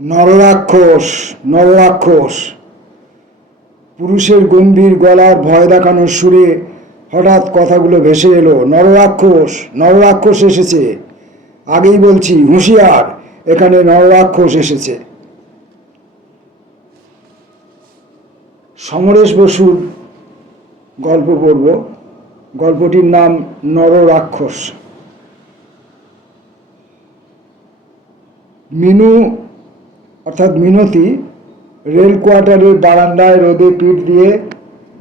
নররাক্ষস। নররাক্ষস। পুরুষের গম্ভীর গলার ভয় দেখানোর সুরে হঠাৎ কথাগুলো ভেসে এলো। নররাক্ষস, নররাক্ষস এসেছে। আগেই বলছি, হুঁশিয়ার, এখানে নররাক্ষস এসেছে। সমরেশ বসুর গল্প পড়ব। গল্পটির নাম নররাক্ষস। মিনু অর্থাৎ মিনতি রেল কোয়ার্টারের বারান্দায় রোদে পিঠ দিয়ে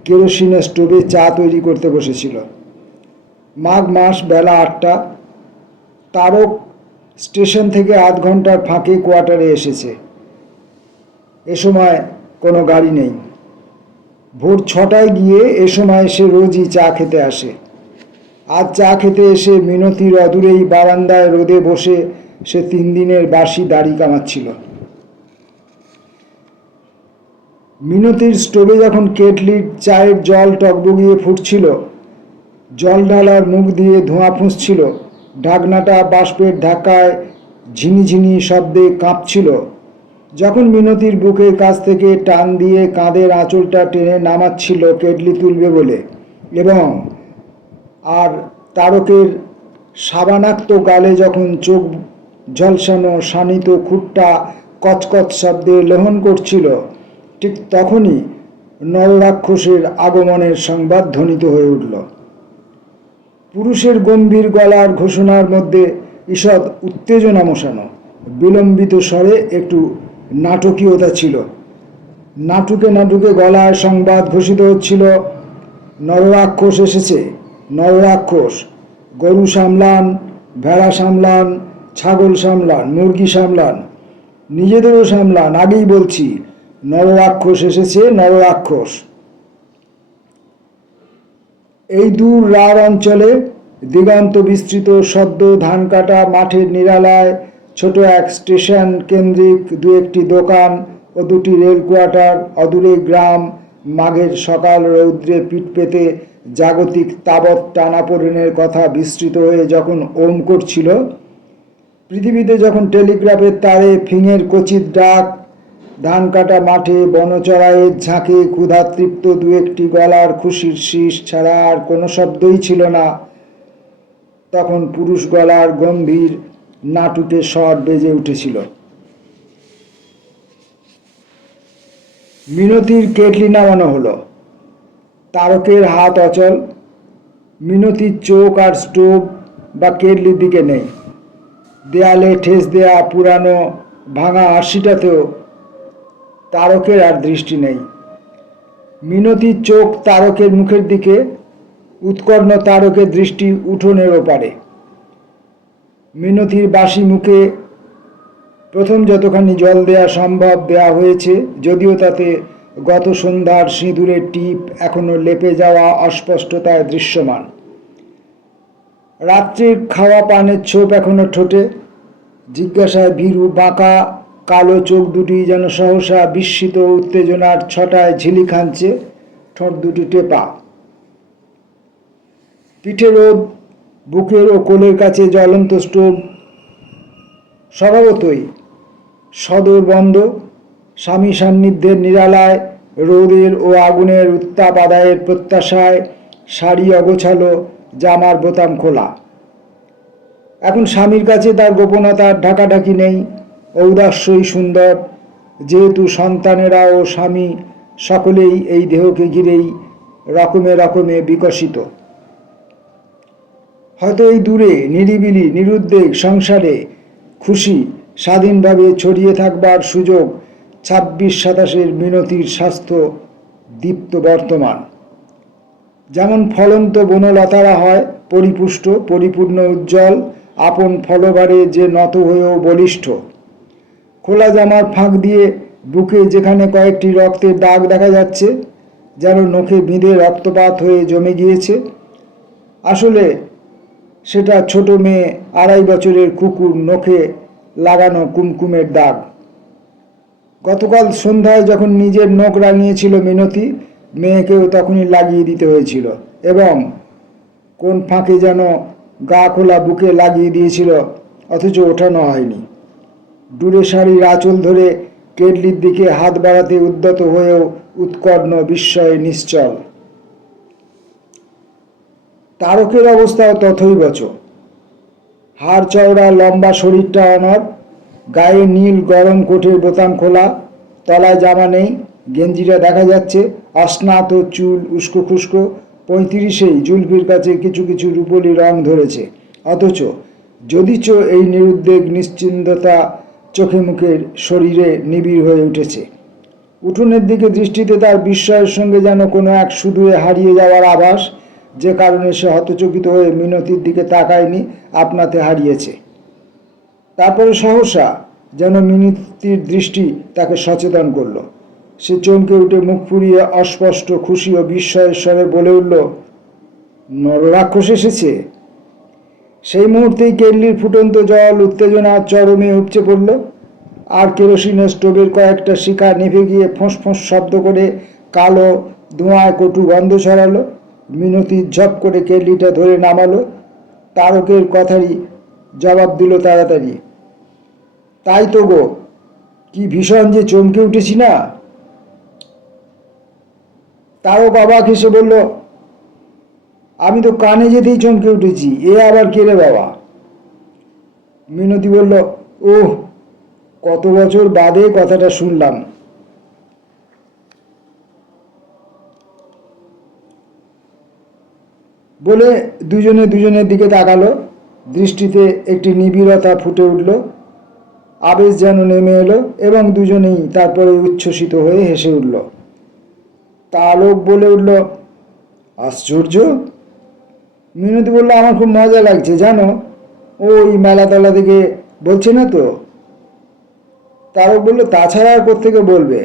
কেরোসিনের স্টোভে চা তৈরি করতে বসেছিল। মাঘ মাস, বেলা 8টা। তারক স্টেশন থেকে আধ ঘন্টার ফাঁকে কোয়ার্টারে এসেছে। এ সময় কোনো গাড়ি নেই। ভোর 6টায় গিয়ে এ সময় সে রোজই চা খেতে আসে। আজ চা খেতে এসে মিনতির অদূরেই বারান্দায় রোদে বসে সে 3 দিনের বাসি দাড়ি কামাচ্ছিল। মিনতির স্টোভে যখন কেটলির চায়ের জল টকবগিয়ে ফুটছিল, জল ঢালার মুখ দিয়ে ধোঁয়া ফুঁসছিল, ঢাকনাটা বাষ্পের ধাক্কায় ঝিনিঝিনি শব্দে কাঁপছিল, যখন মিনতির বুকের কাছ থেকে টান দিয়ে কাঁধের আঁচলটা টেনে নামাচ্ছিল কেটলি তুলবে বলে, এবং আর তারকের সাবানাক্ত গালে যখন চোখ ঝলসানো শানিত খুঁটটা কচকচ শব্দে লোহন করছিল, ঠিক তখনই নররাক্ষসের আগমনের সংবাদ ধ্বনিত হয়ে উঠল। পুরুষের গম্ভীর গলার ঘোষণার মধ্যে ঈষৎ উত্তেজনা মশানো, বিলম্বিত স্বরে একটু নাটকীয়তা ছিল। নাটুকে নাটুকে গলায় সংবাদ ঘোষিত হচ্ছিল, নররাক্ষস এসেছে, নররাক্ষস। গরু সামলান, ভেড়া সামলান, ছাগল সামলান, মুরগি সামলান, নিজেদেরও সামলান। আগেই বলছি, নররাক্ষস এসেছে, নররাক্ষস। এই দূর রাঢ় অঞ্চলে দিগন্ত বিস্তৃত সদ্য ধান কাটা মাঠের নিরালায় ছোট এক স্টেশন কেন্দ্রিক 2-1টি দোকান ও 2টি রেল কোয়ার্টার, অদূরে গ্রাম, মাঘের সকাল রৌদ্রে পিঠ পেতে জাগতিক তাবৎ টানাপোড়েনের কথা বিস্তৃত হয়ে যখন ওম করছিল, পৃথিবীতে যখন টেলিগ্রাফের তারে ফিঙের কচির ডাক, ধান কাটা মাঠে বনচড়াইয়ের ঝাঁকে ক্ষুধাতৃপ্ত 2-1টি গলার খুশির শীষ ছাড়া আর কোনো শব্দই ছিল না, তখন পুরুষ গলার গম্ভীর নাটুকে স্বর বেজে উঠেছিল। মিনতির কেটলি নামানো হলো। তারকের হাত অচল। মিনতির চোখ আর স্টোভ বা কেটলির দিকে নেই। দেয়ালে ঠেস দেয়া পুরানো ভাঙা আরশিটাতেও তারকের আর দৃষ্টি নেই। মিনতির চোখ তারকের মুখের দিকে, উৎকর্ণ তারকের দৃষ্টি উঠোনের ওপারে। মিনতির বাসি মুখে প্রথম যতখানি জল দেয়া সম্ভব দেয়া হয়েছে, যদিও তাতে গত সন্ধ্যার সিঁদুরের টিপ এখনো লেপে যাওয়া অস্পষ্টতায় দৃশ্যমান। রাত্রির খাওয়া পানের ছোপ এখনো ঠোঁটে। জিজ্ঞাসায় ভীরু বাঁকা কালো চোখ দুটি যেন সহসা বিস্মিত উত্তেজনার ছটায় ঝিলি খাঞ্চে, ঠোঁট দুটি টেপা। পিঠে রোদ, বুকের ও কোলের কাছে জ্বলন্ত স্টোভ। স্বভাবতই সদর বন্ধ। স্বামী সান্নিধ্যের নিরালায় রোদের ও আগুনের উত্তাপ আদায়ের প্রত্যাশায় শাড়ি অগোছালো, জামার বোতাম খোলা। এখন স্বামীর কাছে তার গোপনতার ঢাকাঢাকি নেই, ঔদাস্যই সুন্দর, যেহেতু সন্তানেরা ও স্বামী সকলেই এই দেহকে ঘিরেই রকমে রকমে বিকশিত। হয়তো এই দূরে নিরিবিলি নিরুদ্বেগ সংসারে খুশি স্বাধীনভাবে ছড়িয়ে থাকবার সুযোগ 26-27-এর মিনতির স্বাস্থ্য দীপ্ত বর্তমান। যেমন ফলন্ত বনলতারা হয় পরিপুষ্ট, পরিপূর্ণ, উজ্জ্বল, আপন ফলভারে যে নত হয়েও বলিষ্ঠ। খোলা জামার ফাঁক দিয়ে বুকে যেখানে কয়েকটি রক্তের দাগ দেখা যাচ্ছে, যেন নখে বিঁধে রক্তপাত হয়ে জমে গিয়েছে, আসলে সেটা ছোট মেয়ে 2.5 বছরের কুকুর নখে লাগানো কুমকুমের দাগ। গতকাল সন্ধ্যায় যখন নিজের নখ রাঙিয়েছিল মিনতি, মেয়েকেও তখনই লাগিয়ে দিতে হয়েছিল, এবং কোন ফাঁকে যেন গা খোলা বুকে লাগিয়ে দিয়েছিল, অথচ ওঠানো হয়নি। ডুলে শাড়ির আঁচল ধরে কেটলির দিকে হাত বাড়াতে উদ্যত হয়েও উৎকর্ণ বিস্ময়ে নিশ্চল। তারকের অবস্থাও তথৈবচ। হাড় চওড়া লম্বা শরীরটা অনড়, গায়ে নীল গরম কোটের বোতাম খোলা, তলায় জামা নেই, গেঞ্জিটা দেখা যাচ্ছে, অস্নাত চুল উস্কো খুস্কো, 35-এই জুলফির কাছে কিছু কিছু রূপলি রং ধরেছে। অথচ যদিচ এই নিরুদ্বেগ নিশ্চিন্ততা চোখে মুখের শরীরে নিবিড় হয়ে উঠেছে। উঠোনের দিকে দৃষ্টিতে তার বিস্ময়ের সঙ্গে যেন কোনো এক সুদূরে হারিয়ে যাওয়ার আভাস, যে কারণে সে হতচকিত হয়ে মিনতির দিকে তাকায়নি, আপনাতে হারিয়েছে। তারপরে সহসা যেন মিনতির দৃষ্টি তাকে সচেতন করল। সে চমকে উঠে মুখ ফুরিয়ে অস্পষ্ট খুশি ও বিস্ময়ের স্বরে বলে উঠল, নররাক্ষস এসেছে। সেই মুহূর্তেই কেল্লির ফুটন্ত জল উত্তেজনা চরমে উপচে পড়ল, আর কেরোসিনের স্টোভের কয়েকটা শিখা নিভে গিয়ে ফোঁস ফোঁস শব্দ করে কালো ধোঁয়ায় কটু গন্ধ ছড়ালো। মিনতি ঝপ করে কেল্লিটা ধরে নামালো। তারকের কথারই জবাব দিল তাড়াতাড়ি, তাই তো গো, কি ভীষণ যে চমকে উঠেছি না। তারক অবাক হেসে বলল, আমি তো কানে যেতেই চমকে উঠেছি, এ আবার কে রে বাবা? মিনতি বলল, ওহ, কত বছর বাদে কথাটা শুনলাম। বলে দুজনে দুজনের দিকে তাকালো। দৃষ্টিতে একটি নিবিড়তা ফুটে উঠল, আবেশ যেন নেমে এলো, এবং দুজনেই তারপরে উচ্ছ্বসিত হয়ে হেসে উঠল। তারক বলে উঠল, আশ্চর্য। মিনতি বলল, আমার খুব মজা লাগছে জানো, ওই মেলাতলা থেকে বলছে না তো। তারক বলল, তাছাড়া আর কোত্থেকে বলবে,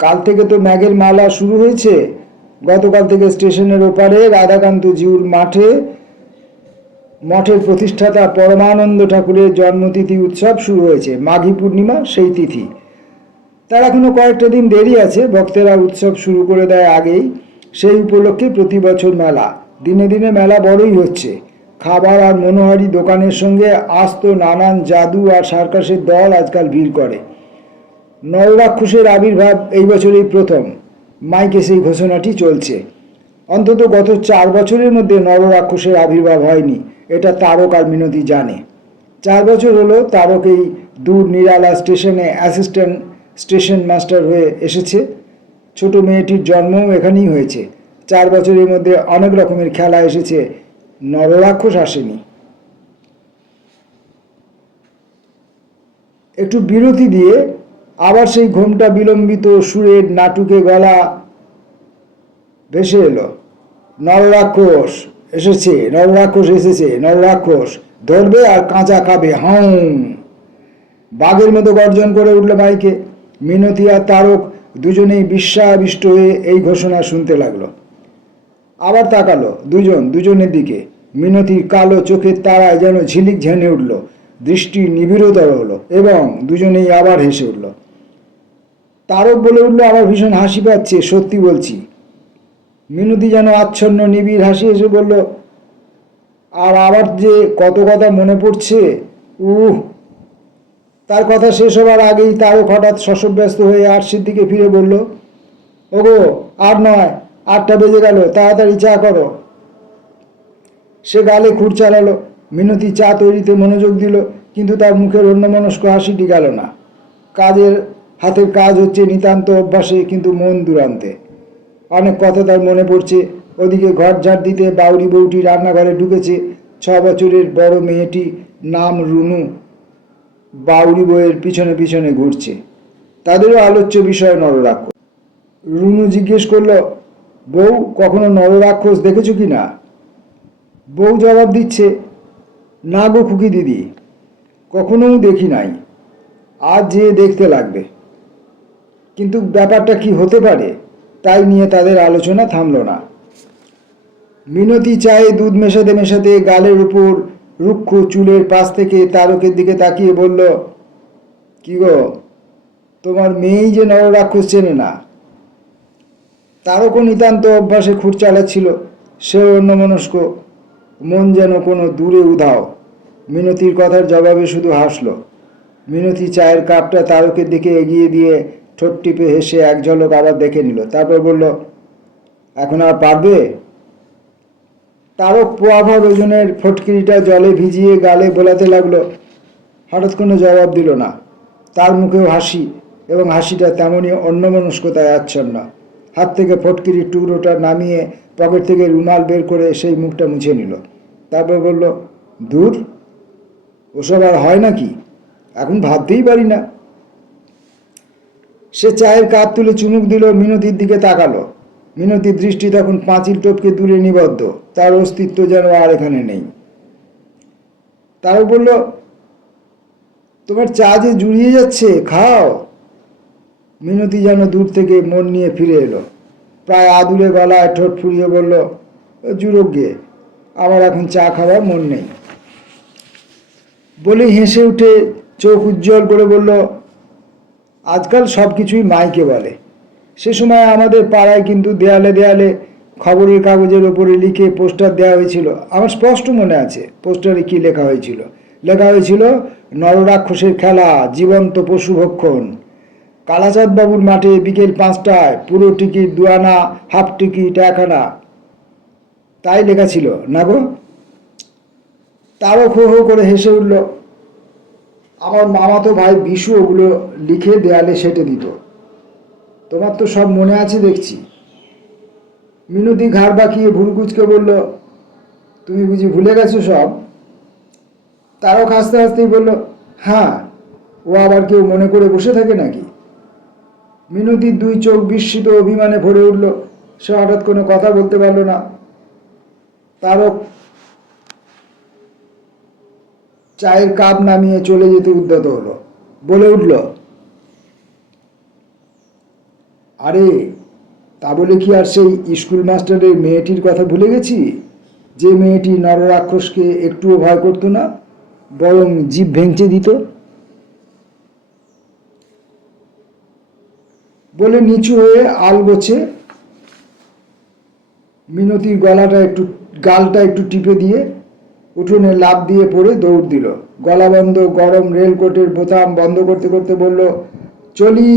কাল থেকে তো ম্যাগের মেলা শুরু হয়েছে। গতকাল থেকে স্টেশনের ওপারে রাধাকান্ত জিউর মঠের প্রতিষ্ঠাতা পরমানন্দ ঠাকুরের জন্মতিথি উৎসব শুরু হয়েছে। মাঘী পূর্ণিমা সেই তিথি। তার এখনো কয়েকটা দিন দেরি আছে, ভক্তেরা উৎসব শুরু করে দেয় আগেই। সেই উপলক্ষে প্রতি বছর মেলা। দিনে দিনে মেলা বড়ই হচ্ছে। খাবার আর মনোহারি দোকানের সঙ্গে আস্ত নানান জাদু আর সার্কাসের দল আজকাল ভিড় করে। নররাক্ষসের আবির্ভাব এই বছরই প্রথম। মাইকে সেই ঘোষণাটি চলছে। অন্তত গত 4 বছরের মধ্যে নররাক্ষসের আবির্ভাব হয়নি, এটা তারক আর মিনতি জানে। 4 বছর হলো তারক এই দূর নিরালা স্টেশনে অ্যাসিস্ট্যান্ট স্টেশন মাস্টার হয়ে এসেছে। ছোট মেয়েটির জন্মও এখানেই হয়েছে। 4 বছরের মধ্যে অনেক রকমের খেলা এসেছে, নররাক্ষস আসেনি। একটু বিরতি দিয়ে আবার সেই ঘোমটা বিলম্বিত সুরের নাটুকে গলা ভেসে এলো, নররাক্ষস এসেছে, নররাক্ষস এসেছে, নররাক্ষস ধরবে আর কাঁচা খাবে, হাউ। বাঘের মতো গর্জন করে উঠল মাইকে। মিনতি আর তারক দুজনেই বিস্ময়াবিষ্ট হয়ে এই ঘোষণা শুনতে লাগলো। আবার তাকালো দুজনের দিকে। মিনতির কালো চোখের তারায় যেন ঝিলিক ঝেনে উঠল, দৃষ্টি নিবিড়তর হলো, এবং দুজনেই আবার হেসে উঠল। তারক বলে উঠল, আমার ভীষণ হাসি পাচ্ছে, সত্যি বলছি। মিনতি যেন আচ্ছন্ন নিবিড় হাসি এসে বলল, আর আবার যে কত কথা মনে পড়ছে, তার কথা শেষ হবার আগেই তারক হঠাৎ শশব্যস্ত হয়ে আরশির দিকে ফিরে বলল, ওগো, আর নয়, 8টা বেজে গেল, তাড়াতাড়ি চা করো। সে গালে খুঁড় চালালো। মিনতি চা তৈরিতে মনোযোগ দিল, কিন্তু তার মুখের অন্যমনস্ক হাসিটি গেল না। হাতের কাজ হচ্ছে নিতান্ত অভ্যাসে, কিন্তু মন দুরান্তে। অনেক কথা তার মনে পড়ছে। ওদিকে ঘর ঝাড় দিতে বাউরি বউটি রান্নাঘরে ঢুকেছে। 6 বছরের বড় মেয়েটি, নাম রুনু, বাউরি বউয়ের পিছনে পিছনে ঘুরছে। তাদেরও আলোচ্য বিষয় নররাক্ষস। রুনু জিজ্ঞেস করল, বউ, কখনো নররাক্ষস দেখেছো কি না? বউ জবাব দিচ্ছে, না গো খুকি দিদি, কখনোও দেখি নাই, আজ যে দেখতে লাগবে। কিন্তু ব্যাপারটা কি হতে পারে, তাই নিয়ে তাদের আলোচনা থামল না। মিনতি চায়ে দুধ মেশাতে মেশাতে গালের উপর রুক্ষ চুলের পাশ থেকে তারকের দিকে তাকিয়ে বলল, কি গো, তোমার মেয়েই যে নররাক্ষস চেনে না? তারকও নিতান্ত অভ্যাসে খুঁড় চালাচ্ছিল। সেও অন্যমনস্ক, মন যেন কোনো দূরে উধাও। মিনতির কথার জবাবে শুধু হাসল। মিনতি চায়ের কাপটা তারকের দিকে এগিয়ে দিয়ে ঠোঁট টিপে হেসে এক ঝলক আবার দেখে নিল। তারপর বলল, এখন আর পারবে? তারক পোয়াভর ওজনের ফটকিরিটা জলে ভিজিয়ে গালে বোলাতে লাগলো। হঠাৎ কোনো জবাব দিল না। তার মুখেও হাসি, এবং হাসিটা তেমনই অন্যমনস্কতায় আচ্ছন্ন। হাত থেকে ফটকিরির টুকরোটা নামিয়ে পকেট থেকে রুমাল বের করে সেই মুখটা মুছে নিল। তারপর বলল, দূর, ওসব আর হয় নাকি? এখন ভাবতেই পারি না। সে চায়ের কাপ তুলে চুমুক দিল, মিনতির দিকে তাকালো। মিনতির দৃষ্টি তখন পাঁচিল টপকে দূরে নিবদ্ধ, তার অস্তিত্ব যেন আর এখানে নেই। তারও বলল, তোমার চা যে জুড়িয়ে যাচ্ছে, খাও। মিনতি যেন দূর থেকে মন নিয়ে ফিরে এলো। প্রায় আদুরে গলায় ঠোঁট ফুরিয়ে বলল, জুড়োক গে, আমার এখন চা খাওয়ার মন নেই। বলে হেসে উঠে চোখ উজ্জ্বল করে বলল, আজকাল সব কিছুই মাইকে বলে। সে সময় আমাদের পাড়ায় কিন্তু দেয়ালে দেয়ালে খবরের কাগজের ওপরে লিখে পোস্টার দেওয়া হয়েছিল। আমার স্পষ্ট মনে আছে পোস্টারে কি লেখা হয়েছিল। লেখা হয়েছিল, নররাক্ষসের খেলা, জীবন্ত পশু ভক্ষণ। কালাচাঁদ বাবুর মাঠে বিকেল 5টায়, পুরো টিকিট 2 আনা, হাফ টিকিট 1 আনা। তাই লেখা ছিল না গো? তারও হো হো করে হেসে উঠল। আমার মামাতো ভাই বিশু ওগুলো লিখে দেয়ালে সেটে দিত। তোমার তো সব মনে আছে দেখছি। মিনতি ঘাড় বাঁকিয়ে ভুরুকুচকে বলল, তুমি বুঝি ভুলে গেছো সব? তারক হাসতে হাসতেই বলল, হ্যাঁ, ও আবার কেউ মনে করে বসে থাকে নাকি? মিনতির 2 চোখ বিস্মিত অভিমানে ভরে উঠল। সে হঠাৎ কোনো কথা বলতে পারল না। তারক চায়ের কাপ নামিয়ে চলে যেতে উদ্যত হলো। বলে উঠল, আরে, তা বলে কি আর সেই স্কুল মাস্টারের মেয়েটির কথা ভুলে গেছি? যে মেয়েটি নররাক্ষসকে একটুও ভয় করতো না, বরং জিভ ভেঙচে দিত। বলে নিচু হয়ে আলগোছে মিনতির গালটা একটু টিপে দিয়ে উঠোনে লাফ দিয়ে পড়ে দৌড় দিল। গলা বন্ধ গরম রেলকোটের বোতাম বন্ধ করতে করতে বলল, চলি,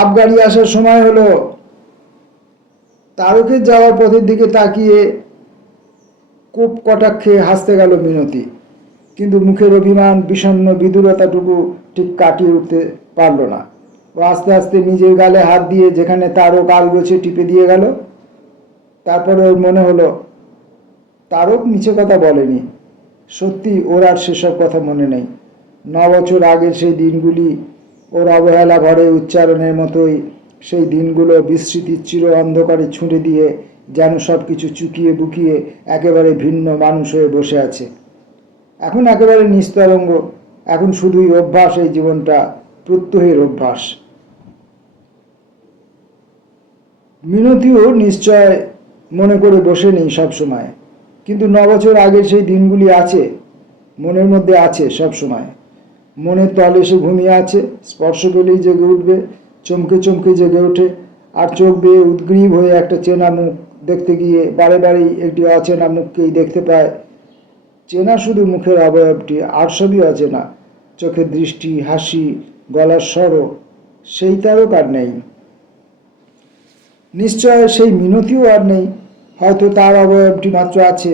আবগাড়ি আসার সময় হলো। তারকের যাওয়ার পথের দিকে তাকিয়ে কূপ কটাক্ষে হাসতে গেল মিনতি, কিন্তু মুখের অভিমান বিষণ্ণ বিদুরতাটুকু ঠিক কাটিয়ে উঠতে পারল না। ও আস্তে আস্তে নিজের গালে হাত দিয়ে যেখানে তারক আলগোছে টিপে দিয়ে গেল। তারপরে ওর মনে হলো তারক মিছে কথা বলেনি। সত্যি ওর আর সেসব কথা মনে নেই। 9 বছর আগের সেই দিনগুলি ওর অবহেলা ভরে উচ্চারণের মতোই সেই দিনগুলো বিস্মৃতির চির অন্ধকারে ছুঁড়ে দিয়ে যেন সব কিছু চুকিয়ে বুকিয়ে একেবারে ভিন্ন মানুষ হয়ে বসে আছে। এখন একেবারে নিস্তরঙ্গ। এখন শুধুই অভ্যাস, এই জীবনটা প্রত্যহের অভ্যাস। মিনতিও নিশ্চয় মনে করে বসে নেই সব সময়, কিন্তু 9 বছর আগের সেই দিনগুলি আছে, মনের মধ্যে আছে সব সময়। মনের তলে সে ঘুমিয়ে আছে, স্পর্শ পেলেই জেগে উঠবে, চমকে চমকে জেগে ওঠে, আর চোখ বেয়ে উদ্গ্রীব হয়ে একটা চেনা মুখ দেখতে গিয়ে বারে বারেই একটি অচেনা মুখকেই দেখতে পায়। চেনা শুধু মুখের অবয়বটি, আর সবই অচেনা। চোখের দৃষ্টি, হাসি, গলার স্বরও সেই তারক আর নেই। নিশ্চয় সেই মিনতিও আর নেই। হয়তো তার অবয়বটি মাত্র আছে,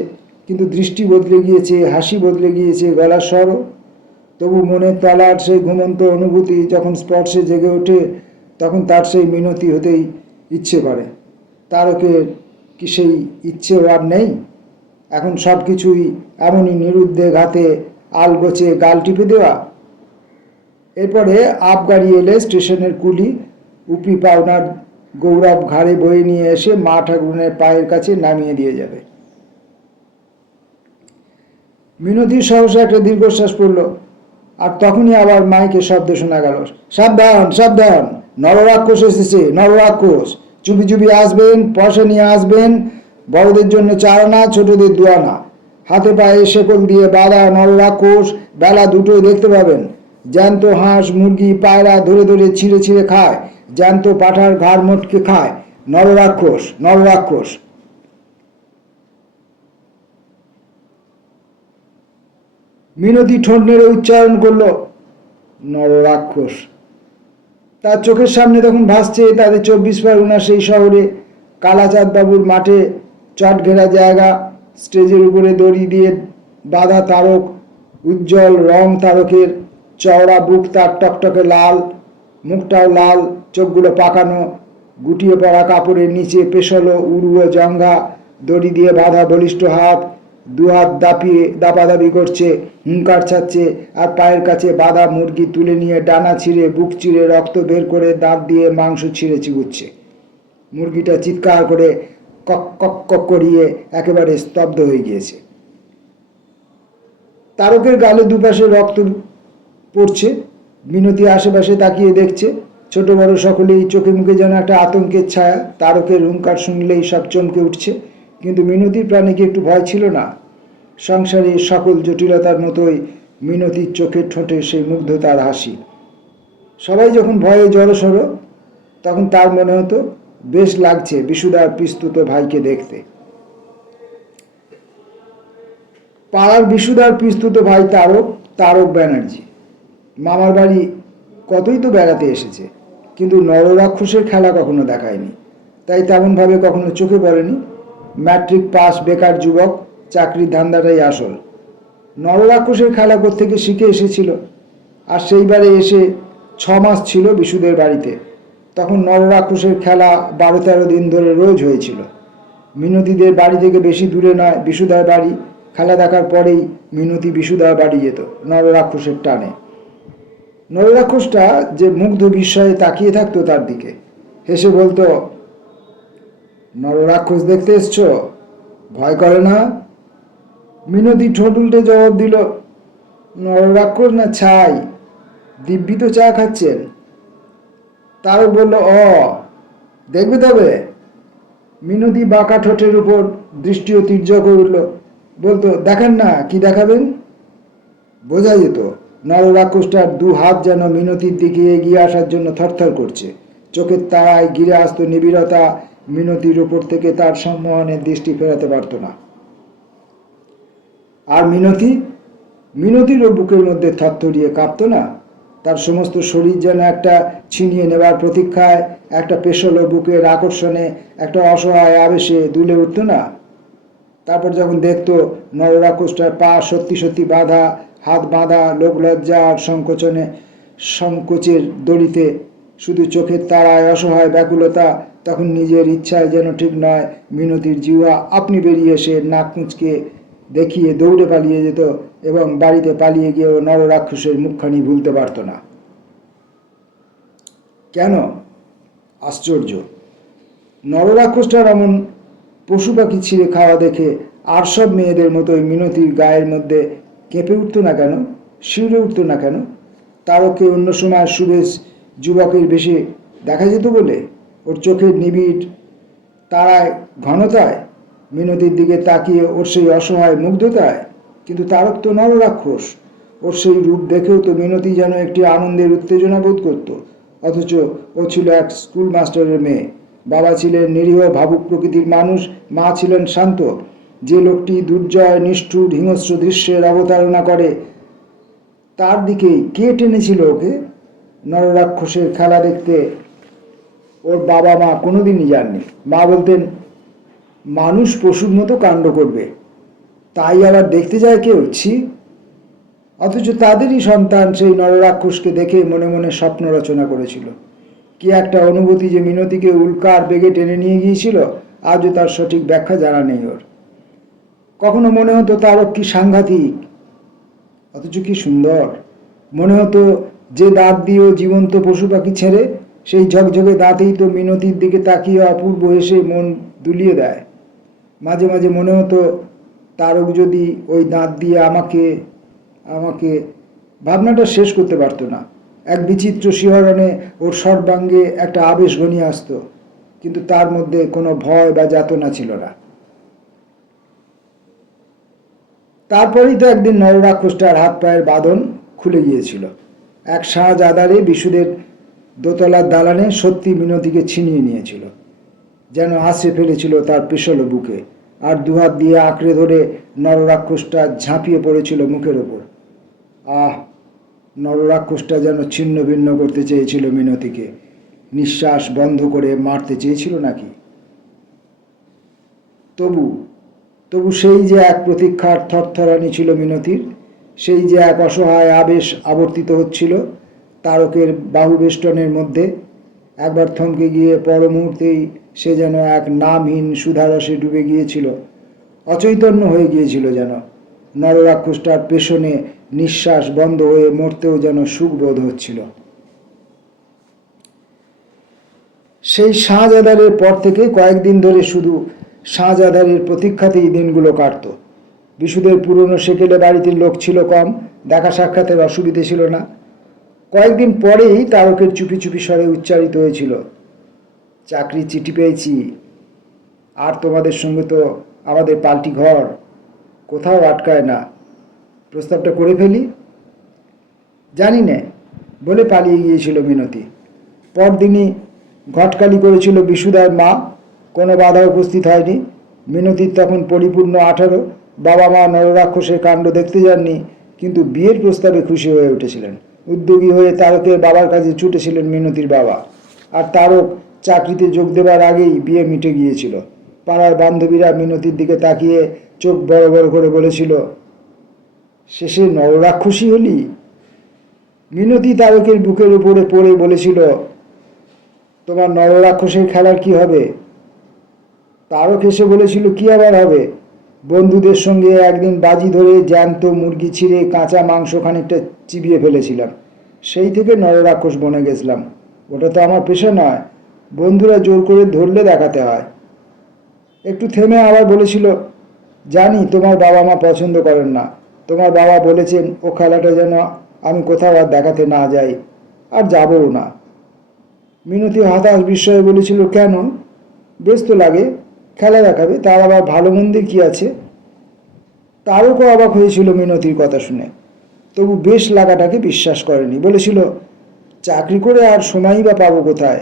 কিন্তু দৃষ্টি বদলে গিয়েছে, হাসি বদলে গিয়েছে, গলার স্বরও। তবু মনের তলার সেই ঘুমন্ত অনুভূতি যখন স্পর্শে জেগে ওঠে, তখন তার সেই মিনতি হতেই ইচ্ছে করে। তারকের কি সেই ইচ্ছেও আর নেই? এখন সব কিছুই এমনই নিরুদ্বেগ হাতে আলগোছে গাল টিপে দেওয়া। এরপরে আবগাড়ি এলে স্টেশনের কুলি উপি পাওনার গৌরব ঘাড়ে বয়ে নিয়ে এসে মা ঠাকুরনের পায়ের কাছে নামিয়ে দিয়ে যাবে। মিনতির সহসা একটা দীর্ঘশ্বাস পড়ল, আর তখনই আবার মাইকে শব্দ শোনা গেল, সাবধান সাবধান, নররাক্ষস এসেছে, নররাক্ষস। চুপি চুপি আসবেন, পয়সা নিয়ে আসবেন। বড়দের জন্য 4 আনা, ছোটদের 2 আনা। হাতে পায়ে শেকল দিয়ে বাঁধা নররাক্ষস, বেলা 2টোয় দেখতে পাবেন। জ্যান্ত হাঁস, মুরগি, পায়রা ধরে ধরে ছিঁড়ে ছিঁড়ে খায়, জ্যান্ত পাঁঠার ঘাড় মোটকে খায়। নররাক্ষস, নররাক্ষস। মিনতি ঠোঁট নেড়ে উচ্চারণ করল, নররাক্ষস। তার চোখের সামনে তখন ভাসছে তাদের 24 পরগনা সেই শহরে কালাচাঁদ বাবুর মাঠে চট ঘেরা জায়গা, স্টেজের উপরে দড়ি দিয়ে বাঁধা তারক, উজ্জ্বল রং তারকের, চওড়া বুক তার টকটকে লাল, মুখটাও লাল, চোখগুলো পাকানো, গুটিয়ে পড়া কাপড়ের নিচে পেশলো উড়ুয়ো জঙ্ঘা, দড়ি দিয়ে বাঁধা বলিষ্ঠ হাত, দুহাত দাপাদাপি করছে, হুঙ্কার ছাড়ছে, আর পায়ের কাছে বাঁধা মুরগি তুলে নিয়ে ডানা ছিঁড়ে বুক চিরে রক্ত বের করে দাঁত দিয়ে মাংস ছিঁড়ে চিবুচ্ছে। মুরগিটা চিৎকার করে কক কক কক করিয়ে একেবারে স্তব্ধ হয়ে গিয়েছে। তারকের গালে দুপাশে রক্ত পড়ছে। মিনতি আশেপাশে তাকিয়ে দেখছে। ছোট বড় সকলেই চোখে মুখে যেন একটা আতঙ্কের ছায়া। তারকের হুঙ্কার শুনলেই সব চমকে উঠছে, কিন্তু মিনতির প্রাণে কি একটু ভয় ছিল না? সংসারের সকল জটিলতার মতোই মিনতির চোখের ঠোঁটে সেই মুগ্ধতার হাসি। সবাই যখন ভয়ে জড়সড়, তখন তার মনে হতো বেশ লাগছে বিশুদার পিস্তুত ভাইকে দেখতে। পাড়ার বিশুদার পিস্তুত ভাই তারক ব্যানার্জি মামার বাড়ি কতই তো বেড়াতে এসেছে, কিন্তু নররাক্ষসের খেলা কখনো দেখায়নি, তাই তেমনভাবে কখনো চোখে পড়েনি। ম্যাট্রিক পাস বেকার যুবক, চাকরির ধান্দাটাই আসল। নররাক্ষসের খেলা কোত্থেকে শিখে এসেছিল। আর সেইবারে এসে 6 মাস ছিল বিশুদের বাড়িতে। তখন নররাক্ষসের খেলা 12-13 দিন ধরে রোজ হয়েছিল। মিনতিদের বাড়ি থেকে বেশি দূরে নয় বিশুদার বাড়ি। খেলা দেখার পরেই মিনতি বিশুদার বাড়ি যেত নররাক্ষসের টানে। নররাক্ষসটা যে মুগ্ধ বিস্ময়ে তাকিয়ে থাকতো তার দিকে, হেসে বলতো, নররাক্ষস দেখতে এসছো? ভয় করে না? মিনতি ঠোঁট উল্টে জবাব দিল, নররাক্ষস না ছাই, দিব্যি তো চা খাচ্ছেন। তারক বলল, দেখবে তবে? মিনতি বাঁকা ঠোঁটের উপর দৃষ্টিও তীর্যক উঠল। বলতো, দেখেন না, কি দেখাবেন? বোঝা যেত নররাক্ষসটার 2 হাত যেন মিনতির দিকে এগিয়ে আসার জন্য থরথর করছে। চোখের তারায় ঘিরে আসতো নিবিড়তা। মিনতির উপর থেকে তার সম্মোহনের দৃষ্টি ফেরাতে পারত না। আর মিনতিরও বুকের মধ্যে থরথরিয়ে কাঁপত না? তার সমস্ত শরীর যেন একটা ছিনিয়ে নেবার প্রতীক্ষায়, একটা পেশলো বুকের আকর্ষণে, একটা অসহায় আবেশে দুলে উঠত না? তারপর যখন দেখত নররাক্ষসটার পা সত্যি সত্যি বাঁধা, হাত বাঁধা, লোকলজ্জা আর সংকোচের দড়িতে, শুধু চোখের তারায় অসহায় ব্যাকুলতা, তখন নিজের ইচ্ছায় যেন ঠিক নয় মিনতির জিহ্বা আপনি বেরিয়ে এসে নাক মুচকে দেখিয়ে দৌড়ে পালিয়ে যেত, এবং বাড়িতে পালিয়ে গিয়েও নররাক্ষসের মুখখানি ভুলতে পারত না। কেন? আশ্চর্য! নররাক্ষসটার এমন পশু পাখি ছিঁড়ে খাওয়া দেখে আর সব মেয়েদের মতোই মিনতির গায়ের মধ্যে কেঁপে উঠত না কেন, শিউরে উঠত না কেন? তারকে অন্য সময় সুবেশ যুবকের বেশি দেখা যেত বলে, ওর চোখের নিবিড় তারায় ঘনতায়, মিনতির দিকে তাকিয়ে ওর সেই অসহায় মুগ্ধতায়। কিন্তু তারক তো নররাক্ষস। ওর সেই রূপ দেখেও তো মিনতি যেন একটি আনন্দের উত্তেজনা বোধ করত। অথচ ও ছিল এক স্কুল মাস্টারের মেয়ে। বাবা ছিলেন নিরীহ ভাবুক প্রকৃতির মানুষ, মা ছিলেন শান্ত। যে লোকটি দুর্জয় নিষ্ঠুর হিংস্র দৃশ্যের অবতারণা করে, তার দিকেই কে টেনেছিল ওকে? নররাক্ষসের খেলা দেখতে ওর বাবা মা কোনোদিনই যাননি। মা বলতেন, মানুষ পশুর মতো কাণ্ড করবে, তাই আবার দেখতে যায় কেউ? ছি! অথচ তাদেরই সন্তান সেই নররাক্ষসকে দেখে মনে মনে স্বপ্ন রচনা করেছিল। কি একটা অনুভূতি যে মিনতিকে উল্কার বেগে টেনে নিয়ে গিয়েছিল, আজও তার সঠিক ব্যাখ্যা জানা নেই ওর। কখনো মনে হতো তারক কি সাংঘাতিক, অথচ কি সুন্দর। মনে হতো যে দাঁত দিয়েও জীবন্ত পশু পাখি ছেড়ে, সেই ঝকঝকে দাঁতেই তো মিনতির দিকে তাকিয়ে অপূর্ব এসে মন দুলিয়ে দেয়। মাঝে মাঝে মনে হতো তারক যদি ওই দাঁত দিয়ে আমাকে ভাবনাটা শেষ করতে পারত না। এক বিচিত্র শিহরণে ওর সর্বাঙ্গে একটা আবেশ ঘনিয়ে আসত, কিন্তু তার মধ্যে কোনো ভয় বা যাতনা ছিল না। তারপরেই তো একদিন নররাক্ষসটার হাত পায়ের বাঁধন খুলে গিয়েছিল। এক সাঁঝ আঁধারে বিশুদের দোতলার দালানে সত্যি মিনতিকে ছিনিয়ে নিয়েছিল, যেন আছড়ে ফেলেছিল তার পেশলো বুকে, আর দুহাত দিয়ে আঁকড়ে ধরে নররাক্ষসটা ঝাঁপিয়ে পড়েছিল মুখের ওপর। আহ! নররাক্ষসটা যেন ছিন্ন ভিন্ন করতে চেয়েছিল মিনতিকে, নিঃশ্বাস বন্ধ করে মারতে চেয়েছিল নাকি। তবু তবু সেই যে এক প্রতীক্ষার থরথরানি ছিল মিনতির, সেই যে এক অসহায় আবেশ আবর্তিত হচ্ছিল তারকের বাহুবেষ্টনের মধ্যে, একবার থমকে গিয়ে পর মুহূর্তেই সে যেন এক নামহীন সুধারসে ডুবে গিয়েছিল, অচৈতন্য হয়ে গিয়েছিল যেন। নররাক্ষসটার পেছনে নিঃশ্বাস বন্ধ হয়ে মরতেও যেন সুখবোধ হচ্ছিল। সেই শাহজাদারের পর থেকে কয়েকদিন ধরে শুধু শাহজাদারের প্রতীক্ষাতেই দিনগুলো কাটত। বিশুদের পুরনো সেকেলে বাড়িতে লোক ছিল কম, দেখা সাক্ষাতের অসুবিধে ছিল না। কয়েকদিন পরেই তারকের চুপি চুপি স্বরে উচ্চারিত হয়েছিল, চাকরির চিঠি পেয়েছি, আর তোমাদের সঙ্গে তো আমাদের পাল্টি ঘর, কোথাও আটকায় না, প্রস্তাবটা করে ফেলি। জানি না বলে পালিয়ে গিয়েছিল মিনতি। পরদিনই ঘটকালি করেছিল বিশুদার মা, কোনো বাধা উপস্থিত হয়নি। মিনতির তখন পরিপূর্ণ 18, বাবা মা নররাক্ষসের কাণ্ড দেখতে যাননি, কিন্তু বিয়ের প্রস্তাবে খুশি হয়ে উঠেছিলেন। উদ্যোগী হয়ে তারকের বাবার কাছে ছুটেছিলেন মিনতির বাবা, আর তারক চাকরিতে যোগ দেবার আগেই বিয়ে মিটে গিয়েছিল। পাড়ার বান্ধবীরা মিনতির দিকে তাকিয়ে চোখ বড় বড় করে বলেছিল, শেষে নররাক্ষসী হলি। মিনতি তারকের বুকের উপরে পড়ে বলেছিল, তোমার নররাক্ষসের খেলার কি হবে? তারক এসে বলেছিল, কি আবার হবে, বন্ধুদের সঙ্গে একদিন বাজি ধরে জ্যান্ত মুরগি ছিঁড়ে কাঁচা মাংস খানিকটা চিবিয়ে ফেলেছিলাম, সেই থেকে নররাক্ষস বনে গেছিলাম। ওটা তো আমার পেশা নয়, বন্ধুরা জোর করে ধরলে দেখাতে হয়। একটু থেমে আবার বলেছিল, জানি তোমার বাবা মা পছন্দ করেন না, তোমার বাবা বলেছেন ও খেলাটা যেন আমি কোথাও আর দেখাতে না যাই, আর যাবও না। মিনতি হতাশ বিস্ময়ে বলেছিল, কেন? বেশ তো লাগে, খেলা দেখাবে, তার আবার ভালো মন্দির কি আছে? তারকও অবাক হয়েছিল মিনতির কথা শুনে, তবু বেশ লাগাটাকে বিশ্বাস করেনি। বলেছিল, চাকরি করে আর সময়ই বা পাবো কোথায়,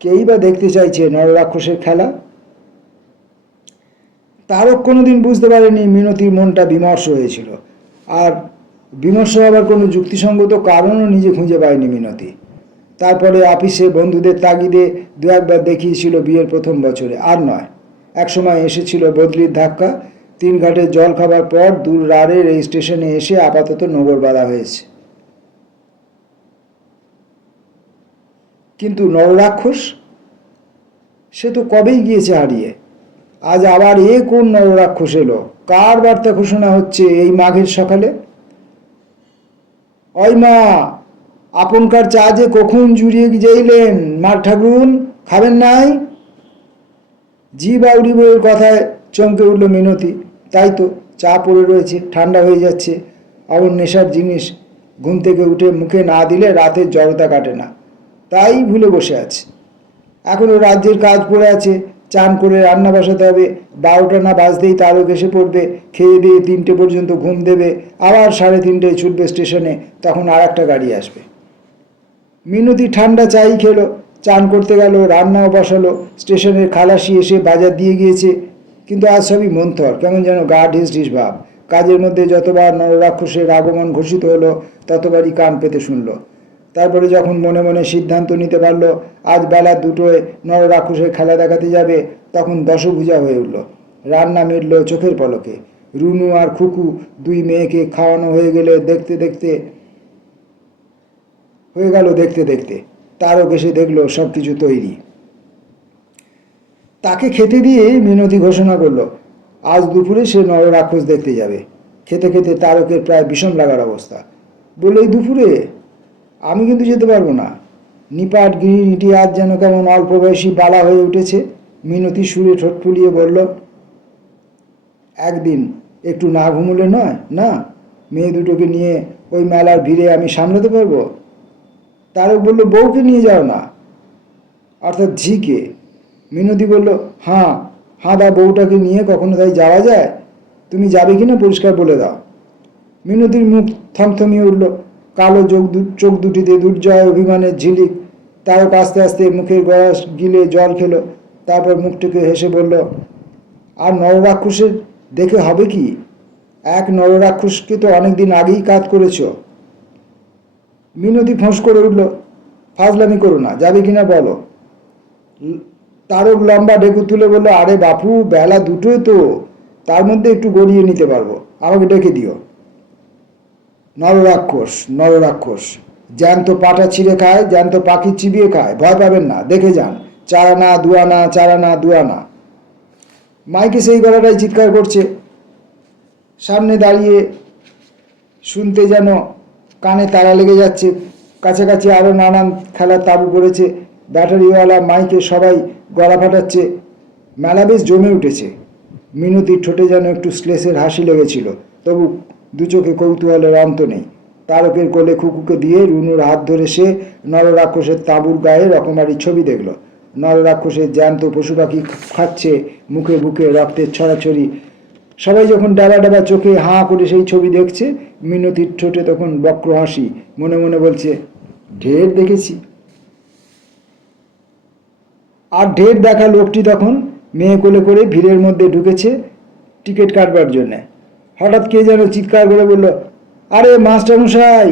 কেই বা দেখতে চাইছে নররাক্ষসের খেলা? তারক কোনোদিন বুঝতে পারেনি মিনতির মনটা বিমর্ষ হয়েছিল, আর বিমর্ষ হবার কোনো যুক্তিসঙ্গত কারণও নিজে খুঁজে পায়নি মিনতি। তারপরে অফিসে বন্ধুদের তাগিদে দু একবার দেখিয়েছিল বিয়ের প্রথম বছরে, আর নয়। একসময় এসেছিল বদলির ধাক্কা, 3 ঘাটে জল খাবার পর দূর রাড়ের এই স্টেশনে এসে আপাতত নগর বাঁধা হয়েছে। কিন্তু নররাক্ষস, সে তো কবেই গিয়েছে হারিয়ে। আজ আবার এ কোন নররাক্ষস এলো? কার বার্তা ঘোষণা হচ্ছে এই মাঘের সকালে? ওই মা, আপনকার চা যে কখন জুড়িয়ে যাইলেন, মার ঠাকুরুন খাবেন নাই? জি বাউরি বউয়ের কথায় চমকে উঠল মিনতি। তাই তো, চা পড়ে রয়েছে, ঠান্ডা হয়ে যাচ্ছে। অমন নেশার জিনিস ঘুম থেকে উঠে মুখে না দিলে রাতের জড়তা কাটে না, তাই ভুলে বসে আছে। এখনও রাজ্যের কাজ পড়ে আছে, চান করে রান্না বসাতে হবে, 12টা না বাজতেই তারক এসে পড়বে, খেয়ে দিয়ে 3টে পর্যন্ত ঘুম দেবে, আবার 3:30টায় ছুটবে স্টেশনে, তখন আর একটা গাড়ি আসবে। মিনতি ঠান্ডা চাই খেলো, চান করতে গেল, রান্নাও বসালো, স্টেশনের খালাসি এসে বাজার দিয়ে গিয়েছে, কিন্তু আজ সবই মন্থর, কেমন যেন গা ঢিস ঢিস ভাব। কাজের মধ্যে যতবার নররাক্ষসের আগমন ঘোষিত হলো ততবারই কান পেতে শুনল। তারপরে যখন মনে মনে সিদ্ধান্ত নিতে পারল আজ বেলা 2টোয় নররাক্ষসের খেলা দেখাতে যাবে, তখন দশভুজা হয়ে উঠল। রান্না মিটল চোখের পলকে। রুনু আর খুকু 2 মেয়েকে খাওয়ানো হয়ে গেল দেখতে দেখতে। তারক এসে দেখল সব কিছু তৈরি। তাকে খেতে দিয়ে মিনতি ঘোষণা করলো আজ দুপুরে সে নররাক্ষস দেখতে যাবে। খেতে খেতে তারকের প্রায় বিষম লাগার অবস্থা। বলল, এই দুপুরে? আমি কিন্তু যেতে পারবো না। নিপাট গৃহিণীটি আজ যেন কেমন অল্প বয়সী বালা হয়ে উঠেছে। মিনতি সুরে ঠোঁট ফুলিয়ে বলল, একদিন একটু না ঘুমুলে নয় না? মেয়ে দুটোকে নিয়ে ওই মেলার ভিড়ে আমি সামলাতে পারবো? তারক বলল, বউকে নিয়ে যাও না, অর্থাৎ ঝিকে। মিনতি বলল, হাঁদা বউটাকে নিয়ে কখনো তাই যাওয়া যায়? তুমি যাবে কিনা পরিষ্কার বলে দাও। মিনতির মুখ থমথমিয়ে উঠল, কালো চোখ দুটিতে দুর্জয় অভিমানের ঝিলিক। তারক আস্তে আস্তে মুখের গড়া গিলে জল খেলো, তারপর মুখটিকে হেসে বলল, আর নররাক্ষসের দেখে হবে কি? এক নররাক্ষসকে তো অনেক দিন আগেই কাজ করেছ। মিনতি ফোঁস করে উঠল, ফাজলামি করো না, যাবে কিনা বলো। তারক লম্বা ঢেকুর তুলে বলল, আরে বাপু, বেলা দুটোই তো, তার মধ্যে একটু গড়িয়ে নিতে পারবো, আমাকে ডেকে দিও। নররাক্ষস, নররাক্ষস, জ্যান্ত পাটা ছিঁড়ে খায়, জ্যান্ত পাখি চিবিয়ে খায়, ভয় পাবেন না, দেখে যান, 4 আনা 2 আনা 4 আনা 2 আনা। মাইকে সেই গলাটাই চিৎকার করছে। সামনে দাঁড়িয়ে শুনতে যেন কানে তারা লেগে যাচ্ছে। কাছাকাছি আরও নানান খেলার তাঁবু পড়েছে, ব্যাটারিওয়ালা মাইকে সবাই গলা ফাটাচ্ছে। মেলা বেশ জমে উঠেছে। মিনতির ঠোঁটে যেন একটু শ্লেষের হাসি লেগেছিল, তবু দু চোখে কৌতূহলের অন্ত নেই। তারকের কোলে খুকুকে দিয়ে রুনুর হাত ধরে সে নররাক্ষসের তাঁবুর গায়ে রকমারি ছবি দেখল। নররাক্ষসের জ্যান্ত পশু পাখি খাচ্ছে, মুখে বুকে রক্তের ছড়াছড়ি। সবাই যখন ডাবা ডাবা চোখে হাঁ করে সেই ছবি দেখছে, মিনতির ঠোঁটে তখন বক্র হাসি, মনে মনে বলছে, ঢের দেখেছি। আর ঢের দেখা লোকটি তখন মেয়ে কোলে করে ভিড়ের মধ্যে ঢুকেছে টিকিট কাটবার জন্যে। হঠাৎ কে যেন চিৎকার করে বলল, আরে মাস্টারমশাই,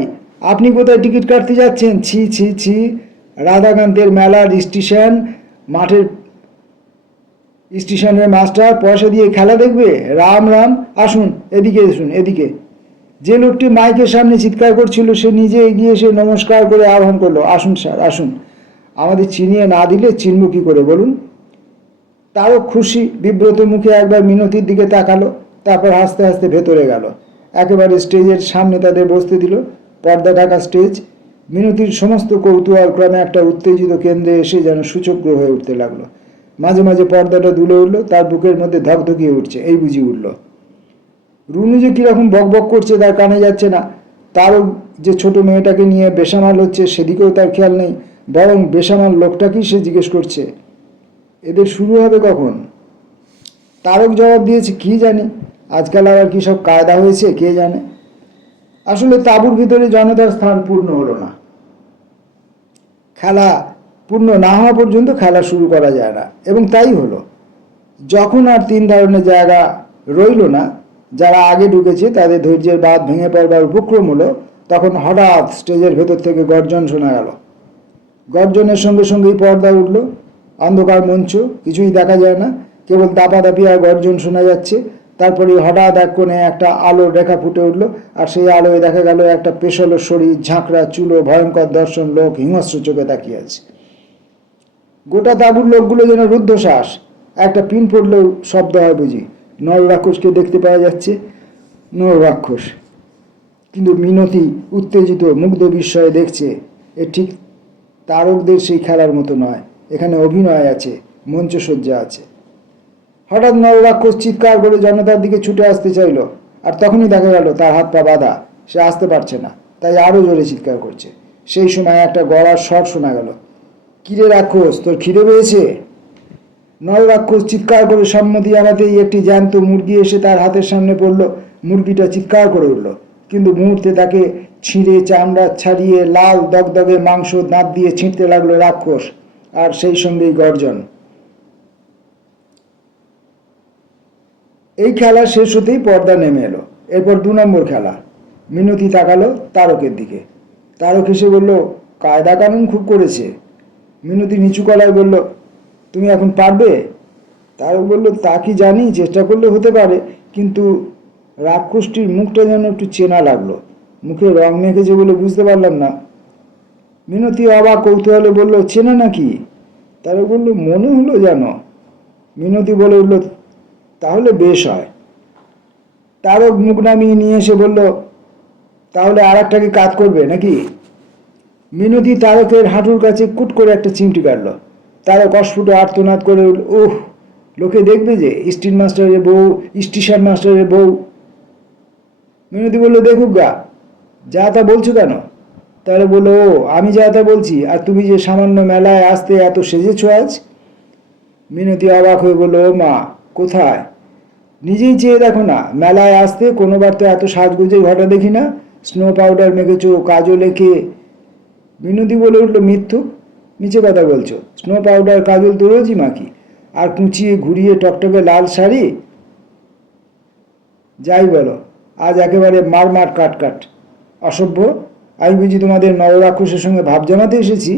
আপনি কোথায় টিকিট কাটতে যাচ্ছেন? ছি ছি ছি, রাধাকান্তের মেলার মাঠের স্টেশনের মাস্টার পয়সা দিয়ে খেলা দেখবে? রাম রাম, আসুন এদিকে, আসুন এদিকে। যে লোকটি মাইকের সামনে চিৎকার করছিল সে নিজে এগিয়ে এসে নমস্কার করে আহ্বান করলো, আসুন স্যার, আসুন। আমাদের চিনিয়ে না দিলে চিনব কি করে বলুন? তারও খুশি বিব্রত মুখে একবার মিনতির দিকে তাকালো, তারপর হাসতে হাসতে ভেতরে গেল। একেবারে স্টেজের সামনে তাদের বসতে দিল। পর্দা ঢাকা স্টেজ। মিনতির সমস্ত কৌতূহল ক্রমে একটা উত্তেজিত কেন্দ্রে এসে যেন সূচক্র হয়ে উঠতে লাগলো। মাঝে মাঝে পর্দাটা দুলে উঠল, তার বুকের মধ্যে ধকধকিয়ে উঠছে, এই বুঝি উঠল। রুনু যে কীরকম বকবক করছে তার কানে যাচ্ছে না। তারও যে ছোট মেয়েটাকে নিয়ে বেসামাল হচ্ছে সেদিকেও তার খেয়াল নেই, বরং বেসামাল লোকটাকেই সে জিজ্ঞেস করছে, এদের শুরু হবে কখন? তারক জবাব দিয়েছে, কি জানি, আজকাল আবার কী সব কায়দা হয়েছে কে জানে। আসলে তাঁবুর ভিতরে জনতার স্থান পূর্ণ হলো না। খেলা পূর্ণ না হওয়া পর্যন্ত খেলা শুরু করা যায় না, এবং তাই হলো। যখন আর 3 ধরনের জায়গা রইল না, যারা আগে ঢুকেছে তাদের ধৈর্যের বাঁধ ভেঙে পড়বার উপক্রম হলো, তখন হঠাৎ স্টেজের ভেতর থেকে গর্জন শোনা গেল। গর্জনের সঙ্গে সঙ্গেই পর্দা উঠল। অন্ধকার মঞ্চ, কিছুই দেখা যায় না, কেবল দাপাদাপি আর গর্জন শোনা যাচ্ছে। তারপরে হঠাৎ এক কোণে একটা আলোর রেখা ফুটে উঠল, আর সেই আলোয় দেখা গেল একটা পেশল শরীর, ঝাঁকড়া চুলো, ভয়ঙ্কর দর্শন লোক হিংস্র চোখে তাকিয়ে আছে। গোটা তাঁবুর লোকগুলো যেন রুদ্ধশ্বাস। একটা পিন পড়লেও শব্দ হয় বুঝি। নররাক্ষসকে দেখতে পাওয়া যাচ্ছে, নররাক্ষস। কিন্তু মিনতি উত্তেজিত মুগ্ধ বিস্ময়ে দেখছে, এ ঠিক তারকদের সেই খেলার মতো নয়। এখানে অভিনয় আছে, মঞ্চসজ্জা আছে। হঠাৎ নররাক্ষস চিৎকার করে জনতার দিকে ছুটে আসতে চাইল, আর তখনই দেখা গেল তার হাত পা বাঁধা, সে আসতে পারছে না, তাই আরও জোরে চিৎকার করছে। সেই সময় একটা গলার স্বর শোনা গেল, কিরে রাক্ষস, তোর খিদে পেয়েছে? নররাক্ষস চিৎকার করে সম্মতি জানাতেই একটি জ্যান্ত মুরগি এসে তার হাতের সামনে পড়ল। মুরগিটা চিৎকার করে উঠল, কিন্তু মুহূর্তে তাকে ছিঁড়ে চামড়া ছাড়িয়ে লাল দগদগে মাংস দাঁত দিয়ে ছিঁড়তে লাগলো রাক্ষস, আর সেই সঙ্গেই গর্জন। এই খেলা শেষ হতেই পর্দা নেমে এলো। এরপর 2 নম্বর খেলা। মিনতি তাকালো তারকের দিকে। তারক এসে বলল, কায়দা কানুন খুব করেছে। মিনতি নিচু গলায় বলল, তুমি এখন পারবে? তারক বলল, তা কি জানি, চেষ্টা করলে হতে পারে, কিন্তু রাক্ষসটির মুখটা যেন একটু চেনা লাগলো। মুখে রং মেখেছে বলে বুঝতে পারলাম না। মিনতি অবাক কৌতূহলে বলল, চেনা নাকি? তারক বলল, মনে হলো যেন। মিনতি বলে উঠল, তাহলে বেশ হয়। তারক মুখ নামিয়ে নিয়ে এসে বলল, তাহলে আর একটাকে কাজ করবে নাকি? মিনতি তারকের হাঁটুর কাছে কুট করে একটা চিমটি কাটল। তারক অস্ফুট আর্তনাদ করে উঠল, ওহ, লোকে দেখবে যে, স্টেশন মাস্টারের বউ। মিনতি বলল, দেখুক গা, যা তা বলছো কেন? তাহলে বললো, ও, আমি যা তা বলছি, আর তুমি যে সামান্য মেলায় আসতে এত সেজেছ আজ? মিনতি অবাক হয়ে বলল, ও মা, কোথায়? নিজেই চেয়ে দেখো না, মেলায় আসতে কোনোবার তো এত সাজগুজের ঘটা দেখি না। স্নো পাউডার মেখেছো, কাজল এঁকে। মিনতি বলে উঠল, মিথ্যুক, মিছে কথা বলছো। স্নো পাউডার কাজল তো রোজই মাখি, আর কুঁচিয়ে ঘুরিয়ে টকটকে লাল শাড়ি। যাই বলো, আজ একেবারে মারমার কাটকাট। অসভ্য, আমি বুঝি তোমাদের নররাক্ষসের সঙ্গে ভাব জমাতে এসেছি?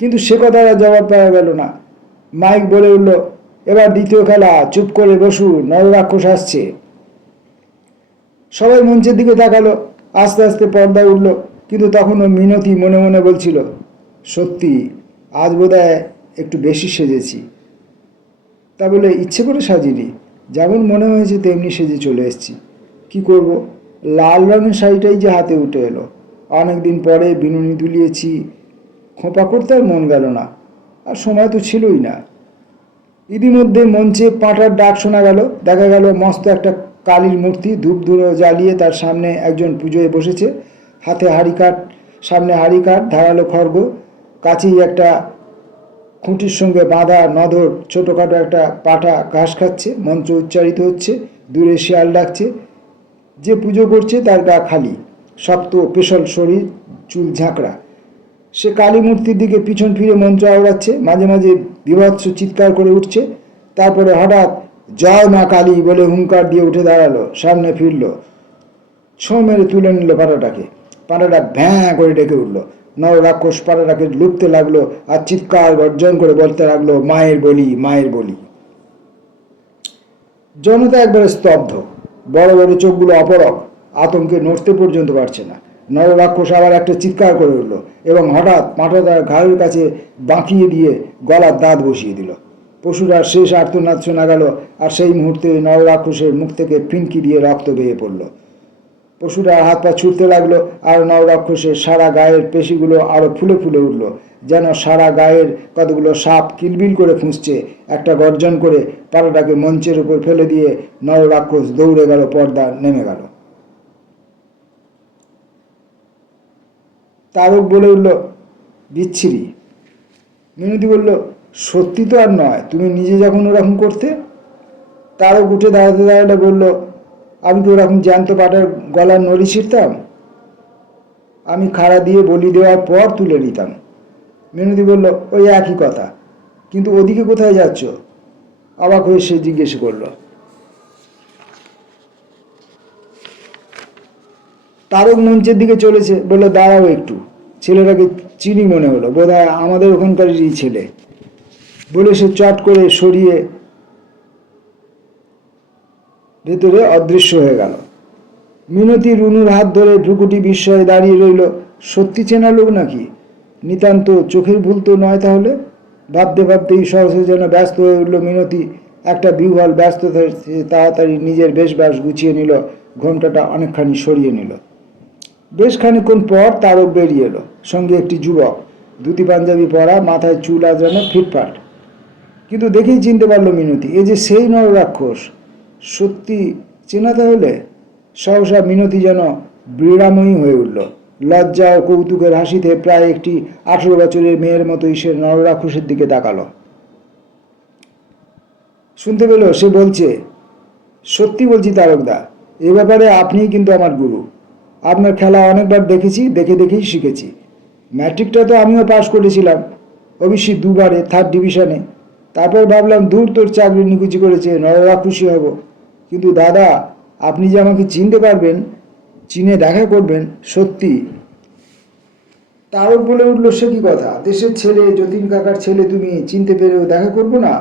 কিন্তু সে কথা আর জবাব পাওয়া গেল না। মাইক বলে উঠল, এবার দ্বিতীয় খেলা, চুপ করে বসুন, নররাক্ষস আসছে। সবাই মঞ্চের দিকে তাকালো। আস্তে আস্তে পর্দা উঠল, কিন্তু তখনও মিনতি মনে মনে বলছিল, সত্যি আজ বোধহয় একটু বেশি সেজেছি। তা বলে ইচ্ছে করে সাজিনি, যেমন মনে হয়েছে তেমনি সেজে চলে এসেছি। কি করব, লাল রঙের শাড়িটাই যে হাতে উঠে এলো। অনেকদিন পরে বিনুনি দুলিয়েছি, খোঁপা করতে আর মন গেল না, আর সময় তো ছিলই না। ইতিমধ্যে মঞ্চে পাঁটার ডাক শোনা গেল। দেখা গেল মস্ত একটা কালীর মূর্তি ধূপ ধুনো জ্বালিয়ে তার সামনে একজন পুজোয় বসেছে। হাতে হাঁড়িকাঠ, সামনে হাঁড়িকাঠ, ধারালো খড়গ, কাছেই একটা খুঁটির সঙ্গে বাঁধা নধর ছোটোখাটো একটা পাঁঠা ঘাস খাচ্ছে। মন্ত্র উচ্চারিত হচ্ছে, দূরে শিয়াল ডাকছে। যে পুজো করছে তার গা খালি, শক্ত পেশল শরীর, চুল ঝাঁকড়া। সে কালী মূর্তির দিকে পিছন ফিরে মন্ত্র আওড়াচ্ছে, মাঝে মাঝে বীভৎস চিৎকার করে উঠছে। তারপরে হঠাৎ জয় মা কালী বলে হুঙ্কার দিয়ে উঠে দাঁড়ালো, সামনে ফিরল, ছো মেরে তুলে নিল পাঁটাটাকে। পাঁটাটা ভ্যাঁ করে ডেকে উঠল। নররাক্ষস পাঁটাটাকে লুপতে লাগলো আর চিৎকার গর্জন করে বলতে লাগলো, মায়ের বলি, মায়ের বলি। জনতা একবারে স্তব্ধ, বড় বড় চোখগুলো অপরক, আতঙ্কে নড়তে পর্যন্ত পারছে না। নররাক্ষস আবার একটা চিৎকার করে উঠল এবং হঠাৎ পাঁঠাটার ঘাড়ের কাছে বাঁকিয়ে দিয়ে গলার দাঁত বসিয়ে দিল। পশুরার শেষ আর্তনাদ শোনা গেল, আর সেই মুহূর্তে নররাক্ষসের মুখ থেকে ফিনকি দিয়ে রক্ত বেয়ে পড়ল। পশুরা হাত পা ছুটতে লাগলো, আর নররাক্ষসের সারা গায়ের পেশিগুলো আরো ফুলে ফুলে উঠল, যেন সারা গায়ের কতগুলো সাপ কিলবিল করে খুঁজছে। একটা গর্জন করে পাড়াটাকে মঞ্চের উপর ফেলে দিয়ে নররাক্ষস দৌড়ে গেল, পর্দা নেমে গেল। তারক বলে উঠল, বিচ্ছিরি। মিনতি বলল, সত্যি তো আর নয়, তুমি নিজে যখন ওরকম করতে। তারক উঠে দাঁড়াতে দাঁড়াতে বলল, আমি তো ওরকম জ্যান্ত পাটার গলার নড়ি ছিঁড়তাম, আমি খাড়া দিয়ে বলি দেওয়ার পর তুলে নিতাম। মিনতি বলল, ওই একই কথা, কিন্তু ওদিকে কোথায় যাচ্ছ? অবাক হয়ে সে জিজ্ঞেস করল। তারক মঞ্চের দিকে চলেছে, বলল, দাঁড়াও একটু। ছেলেটাকে চিনি মনে হলো, বোধহয় আমাদের ওখানকারই ছেলে। বলে সে চট করে সরিয়ে ভেতরে অদৃশ্য হয়ে গেল। মিনতি রুনুর হাত ধরে ভ্রুকুটি বিস্ময়ে দাঁড়িয়ে রইল। সত্যি চেনা লোক নাকি? নিতান্ত চোখের ভুল তো নয় তাহলে? ভাবতে ভাবতেই সহসে যেন ব্যস্ত হয়ে উঠল মিনতি। একটা বিহ্বল ব্যস্ততা তাড়াতাড়ি নিজের বেশবাস গুছিয়ে নিল, ঘোমটাটা অনেকখানি সরিয়ে নিল। বেশ খানিক্ষণ পর তারক বেরিয়ে এলো, সঙ্গে একটি যুবক, ধুতি পাঞ্জাবি পরা, মাথায় চুল আঁচড়ানো, ফিটফাট। কিন্তু দেখেই চিনতে পারলো মিনতি, এ যে সেই নররাক্ষস। সত্যি চেনা তাহলে? সহসা মিনতি যেন বীরাময়ী হয়ে উঠল। লজ্জা ও কৌতুকের হাসিতে প্রায় একটি 18 বছরের মেয়ের মতোই সে নররাক্ষসের দিকে তাকালো। শুনতে পেল সে বলছে, সত্যি বলছি তারকদা, এ ব্যাপারে আপনিই কিন্তু আমার গুরু। আপনার খেলা অনেকবার দেখেছি, দেখে দেখেই শিখেছি। ম্যাট্রিকটা তো আমিও পাশ করেছিলাম, অবশ্যই 2বারে 3rd ডিভিশনে। তারপর ভাবলাম, দূর তোর চাকরি নিকুচি করেছে, নররাক্ষসী হব। কিন্তু দাদা, আপনি যে আমাকে চিনতে পারবেন, চিনে দেখা করবেন, সত্যি। তারক বলে উঠল, সে কি কথা, দেশের ছেলে, যতীন কাকার ছেলে, তুমি চিনতে পেরেও দেখা করবো না?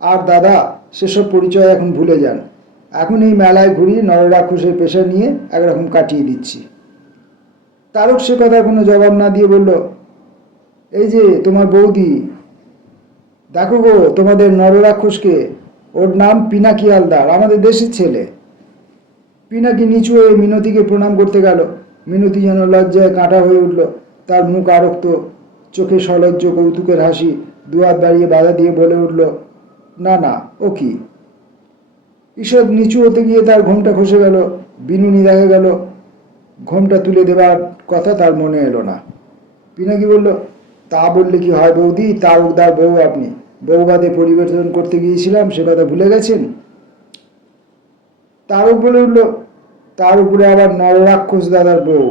আর দাদা, সেসব পরিচয় এখন ভুলে যান। এখন এই মেলায় ঘুরি, নররাক্ষসের পেশা নিয়ে একরকম কাটিয়ে দিচ্ছি। তারক সে কথার কোনো জবাব না দিয়ে বলল, এই যে তোমার বৌদি, দেখো গো তোমাদের নররাক্ষসকে, ওর নাম পিনাকি হালদার, আমাদের দেশের ছেলে। পিনাকি নিচু হয়ে মিনতিকে প্রণাম করতে গেল। মিনতি যেন লজ্জায় কাঁটা হয়ে উঠল, তার মুখ আরক্ত, চোখে সলজ্জ কৌতুকের হাসি। দুহাত বাড়িয়ে বাধা দিয়ে বলে উঠল, না না, ও কি। ঈষৎ নিচু হতে গিয়ে তার ঘোমটা খসে গেল। বিনুনি দেখা গেল, ঘোমটা তুলে দেবার কথা তার মনে এলো না। পিনাকি বলল, তা বললে কি হয় বৌদি, তারকদার বউ আপনি। বউবাদে পরিবেশন করতে গিয়েছিলাম, সে কথা ভুলে গেছেন? তারক বলে উঠল, তার উপরে আবার নররাক্ষস দাদার বউ।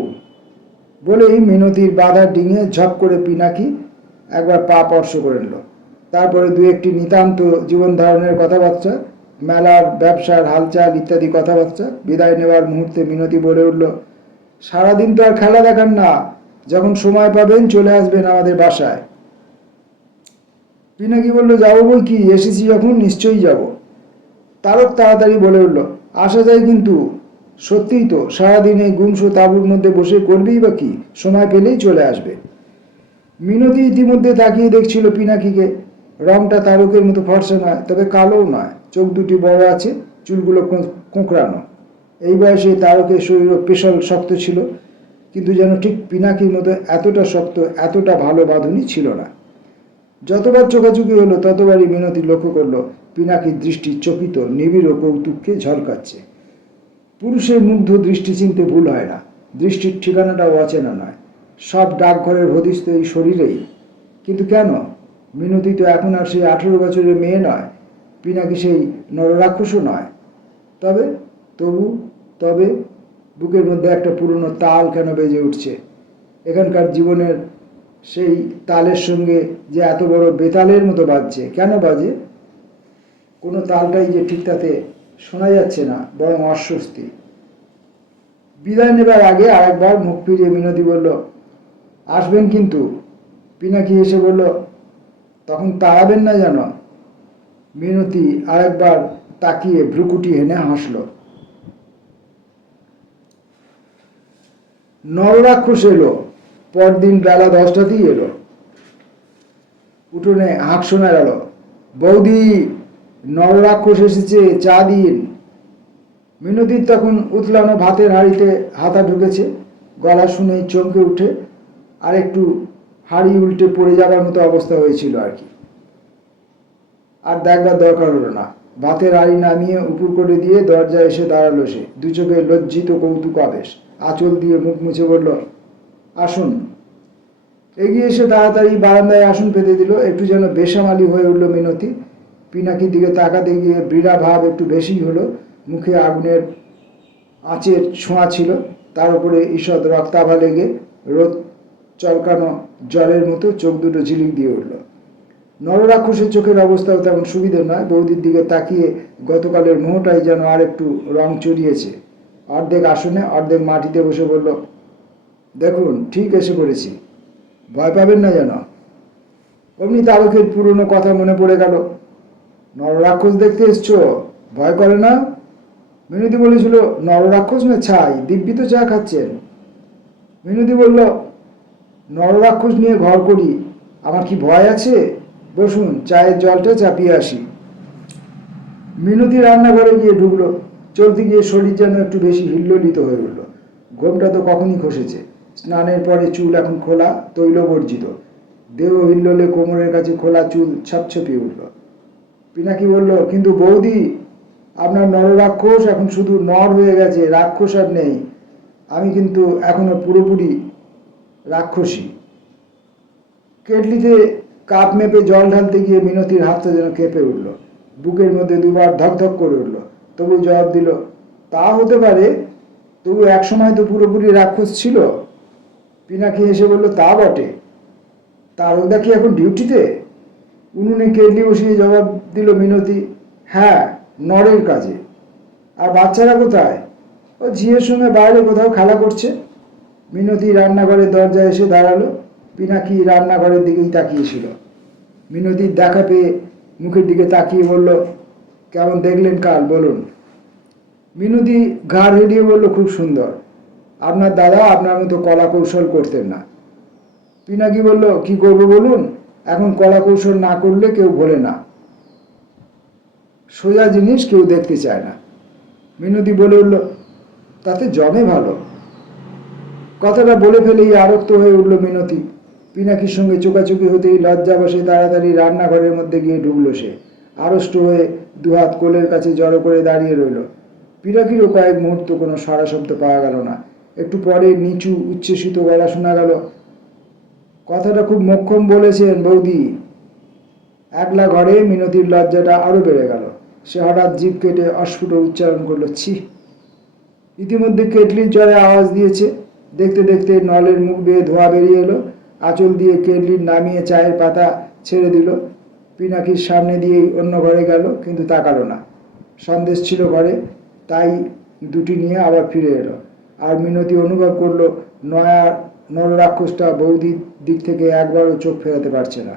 বলেই মিনতির বাধা ডিঙে ঝপ করে পিনাকি একবার পা স্পর্শ করে নিল। তারপরে 2-1টি নিতান্ত জীবন ধারণের কথাবার্তা, মেলার ব্যবসার হালচাল ইত্যাদি কথাবার্তা। বিদায় নেওয়ার মুহূর্তে মিনতি বলে উঠল, সারাদিন তো আর খেলা দেখান না, যখন সময় পাবেন চলে আসবেন আমাদের বাসায়। পিনাকি বলল, যাবো বই কি, এসেছি যখন নিশ্চয়ই যাব। তারক তাড়াতাড়ি বলে উঠল, আসা যায় কিন্তু। সত্যিই তো, সারাদিন এই গুমসো তাঁবুর মধ্যে বসে করবেই বা কি, সময় পেলেই চলে আসবে। মিনতি ইতিমধ্যে তাকিয়ে দেখছিল পিনাকিকে। রংটা তারকের মতো ফর্সা নয়, তবে কালোও নয়, চোখ দুটি বড় আছে, চুলগুলো কোঁকড়ানো। এই বয়সে তারকের শরীরও পেশল শক্ত ছিল, কিন্তু যেন ঠিক পিনাকির মতো এতটা শক্ত, এতটা ভালো বাঁধুনি ছিল না। যতবার চোখাচোখি হলো ততবারই মিনতি লক্ষ্য করলো পিনাকির দৃষ্টি চকিত, নিবিড় ও কৌতুককে ঝলকাচ্ছে। পুরুষের মুগ্ধ দৃষ্টি চিনতে ভুল হয় না, দৃষ্টির ঠিকানাটাও অচেনা নয়। সব ডাকঘরের হদিস তো এই শরীরেই। কিন্তু কেন? মিনতি তো এখন আর সেই 18 বছরের মেয়ে নয়, পিনাকি সেই নররাক্ষসও নয়। তবে তবে বুকের মধ্যে একটা পুরনো তাল কেন বেজে উঠছে? এখানকার জীবনের সেই তালের সঙ্গে যে এত বড় বেতালের মতো বাজছে, কেন বাজে? কোনো তালটাই যে ঠিক তাতে শোনা যাচ্ছে না, বরং অস্বস্তি। বিদায় নেবার আগে আরেকবার মুখ ফিরিয়ে মিনতি বলল, আসবেন কিন্তু। পিনাকি এসে বলল, তখন তাড়াবেন না যেন। মিনতি আরেকবার তাকিয়ে ভ্রুকুটি হেনে হাসল। নররাক্ষস এলো, পরদিন বেলা 10টাতেই এলো। উঠোনে হাঁক শোনা গেল, বৌদি, নররাক্ষস এসেছে, চা দিন। মিনতির তখন উতলানো ভাতের হাঁড়িতে হাতা ঢুকেছে। গলা শুনেই চমকে উঠে আর একটু হাঁড়ি উল্টে পড়ে যাবার মতো অবস্থা হয়েছিল আর কি। আর দেখবার দরকার হলো না। ভাতের হাঁড়ি নামিয়ে উপুর করে দিয়ে দরজায় এসে দাঁড়ালো সে, দু চোখে লজ্জিত কৌতুক আবেশ। আঁচল দিয়ে মুখ মুছে বলল, আসুন। এগিয়ে এসে তাড়াতাড়ি বারান্দায় আসন পেতে দিল। একটু যেন বেসামালি হয়ে উঠল মিনতি। পিনাকির দিকে তাকাতে গিয়ে বৃড়া ভাব একটু বেশি হলো। মুখে আগুনের আঁচের ছোঁয়া ছিল, তার উপরে ঈষৎ রক্তাভা লেগে রোদ চলকানো জলের মতো চোখ দুটো ঝিলিক দিয়ে উঠল। নররাক্ষসের চোখের অবস্থাও তেমন সুবিধে নয়। বৌদির দিকে তাকিয়ে গতকালের মোহটাই যেন আর একটু রং চড়িয়েছে। অর্ধেক আসনে অর্ধেক মাটিতে বসে বলল, দেখুন ঠিক এসে পড়েছি, ভয় পাবেন না যেন। অমনি তারকের পুরনো কথা মনে পড়ে গেল। নররাক্ষস দেখতে এসছো, ভয় করে না? মিনতি বলেছিল, নররাক্ষস না ছাই, দিব্যি তো চা খাচ্ছেন। মিনতি বলল, নররাক্ষস নিয়ে ঘর করি, আমার কি ভয় আছে? বসুন, চায়ের জলটা চাপিয়ে আসি। মিনতি রান্নাঘরে গিয়ে ঢুকলো। চলতে গিয়ে শরীর যেন একটু বেশি হিল্লোলিত হয়ে উঠল। ঘোমটা তো কখনই খসেছে, স্নানের পরে চুল এখন খোলা, তৈলবর্জিত। দেহ হিল্লোলে কোমরের কাছে খোলা চুল ছাপছাপিয়ে উঠল। পিনাকি বলল, কিন্তু বৌদি, আপনার নররাক্ষস এখন শুধু নর হয়ে গেছে, রাক্ষস আর নেই। আমি কিন্তু এখনো পুরোপুরি রাক্ষসী। কেটলিতে কাপ মেপে জল ঢালতে গিয়ে মিনতির হাতটা যেন কেঁপে উঠল। বুকের মধ্যে দুবার ধকধক করে উঠল। তবু জবাব দিল, তা হতে পারে, তবু একসময় তো পুরোপুরি রাক্ষস ছিল। পিনাকি এসে বলল, তা বটে। তারকদা কি এখন ডিউটিতে? উনুনে কেটলি বসিয়ে জবাব দিল মিনতি, হ্যাঁ, নরের কাজে। আর বাচ্চারা কোথায়? ও ঝিয়ের সঙ্গে বাইরে কোথাও খেলা করছে। মিনতি রান্নাঘরের দরজায় এসে দাঁড়ালো। পিনাকি রান্নাঘরের দিকেই তাকিয়েছিল। মিনতির দেখা পেয়ে মুখের দিকে তাকিয়ে বলল, কেমন দেখলেন কাল, বলুন। মিনতি ঘাড় হেলিয়ে বলল, খুব সুন্দর। আপনার দাদা আপনার মতো কলা কৌশল করতেন না। পিনাকি বলল, কি করবো বলুন, এখন কলা কৌশল না করলে কেউ ভোলে না, সোজা জিনিস কেউ দেখতে চায় না। মিনতি বলে উঠল, তাতে জমে ভালো। কথাটা বলে ফেলেই আরক্ত হয়ে উঠল মিনতি। পিনাকির সঙ্গে চোকাচুকি হতেই লজ্জা বসে তাড়াতাড়ি রান্নাঘরের মধ্যে গিয়ে ঢুকলো সে। আড়ষ্ট হয়ে দুহাত কোলের কাছে জড়ো করে দাঁড়িয়ে রইল। পিনাকিরও কয়েক মুহূর্ত কোনো সারা শব্দ পাওয়া গেল না। একটু পরে নিচু উচ্ছ্বসিত গলা শোনা গেল, কথাটা খুব মোক্ষম বলেছেন বৌদি। একলা ঘরে মিনতির লজ্জাটা আরো বেড়ে গেল। সে হঠাৎ জিভ কেটে অস্ফুট উচ্চারণ করল, ছি। ইতিমধ্যে কেটলির জলে আওয়াজ দিয়েছে। দেখতে দেখতে নলের মুখ বেয়ে ধোঁয়া বেরিয়ে এলো। আঁচল দিয়ে কেটলির নামিয়ে চায়ের পাতা ছেড়ে দিল। পিনাকির সামনে দিয়েই অন্য ঘরে গেল, কিন্তু তাকালো না। সন্দেশ ছিল ঘরে, তাই দুটি নিয়ে আবার ফিরে এলো। আর মিনতি অনুভব করলো নয়া নররাক্ষসটা বৌদির দিক থেকে একবারও চোখ ফেরাতে পারছে না।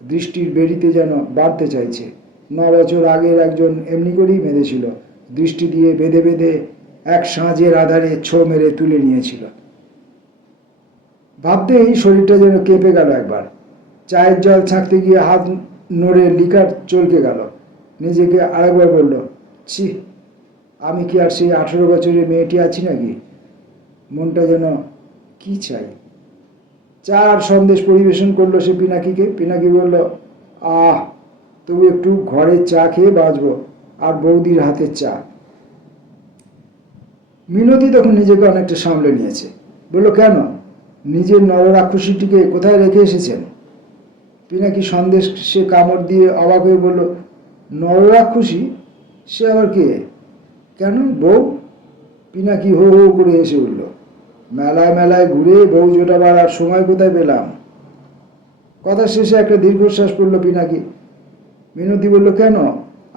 দৃষ্টির বেড়িতে যেন বাড়তে চাইছে। 9 বছর আগের একজন এমনি করেই বেঁধেছিল, দৃষ্টি দিয়ে বেঁধে বেঁধে এক সাঁঝের আধারে ছো মেরে তুলে নিয়েছিল। ভাবতেই শরীরটা যেন কেঁপে গেল একবার। চায়ের জল ছাঁকতে গিয়ে হাত নড়ে লিকার চলকে গেল। নিজেকে আরেকবার বলল, ছি, আমি কি আর সেই 18 বছরের মেয়েটি আছি নাকি? মনটা যেন কি চাই। চা আর সন্দেশ পরিবেশন করলো সে পিনাকিকে। পিনাকি বলল, আহ, তবু একটু ঘরে চা খেয়ে বাঁচবো, আর বৌদির হাতের চা। মিনতি তখন নিজেকে অনেকটা সামলে নিয়েছে। বলল, কেন, নিজের নররাক্ষসীটিকে কোথায় রেখে এসেছেন? পিনাকি সন্দেশ সে কামড় দিয়ে অবাক হয়ে বলল, নররাক্ষসী? সে আবার কে? কেন, বউ? পিনাকি হো হো করে হেসে উঠল। মেলায় মেলায় ঘুরে বউ জোটাবার আর সময় কোথায় পেলাম? কথা শেষে একটা দীর্ঘশ্বাস পড়ল পিনাকি। মিনতি বলল, কেন,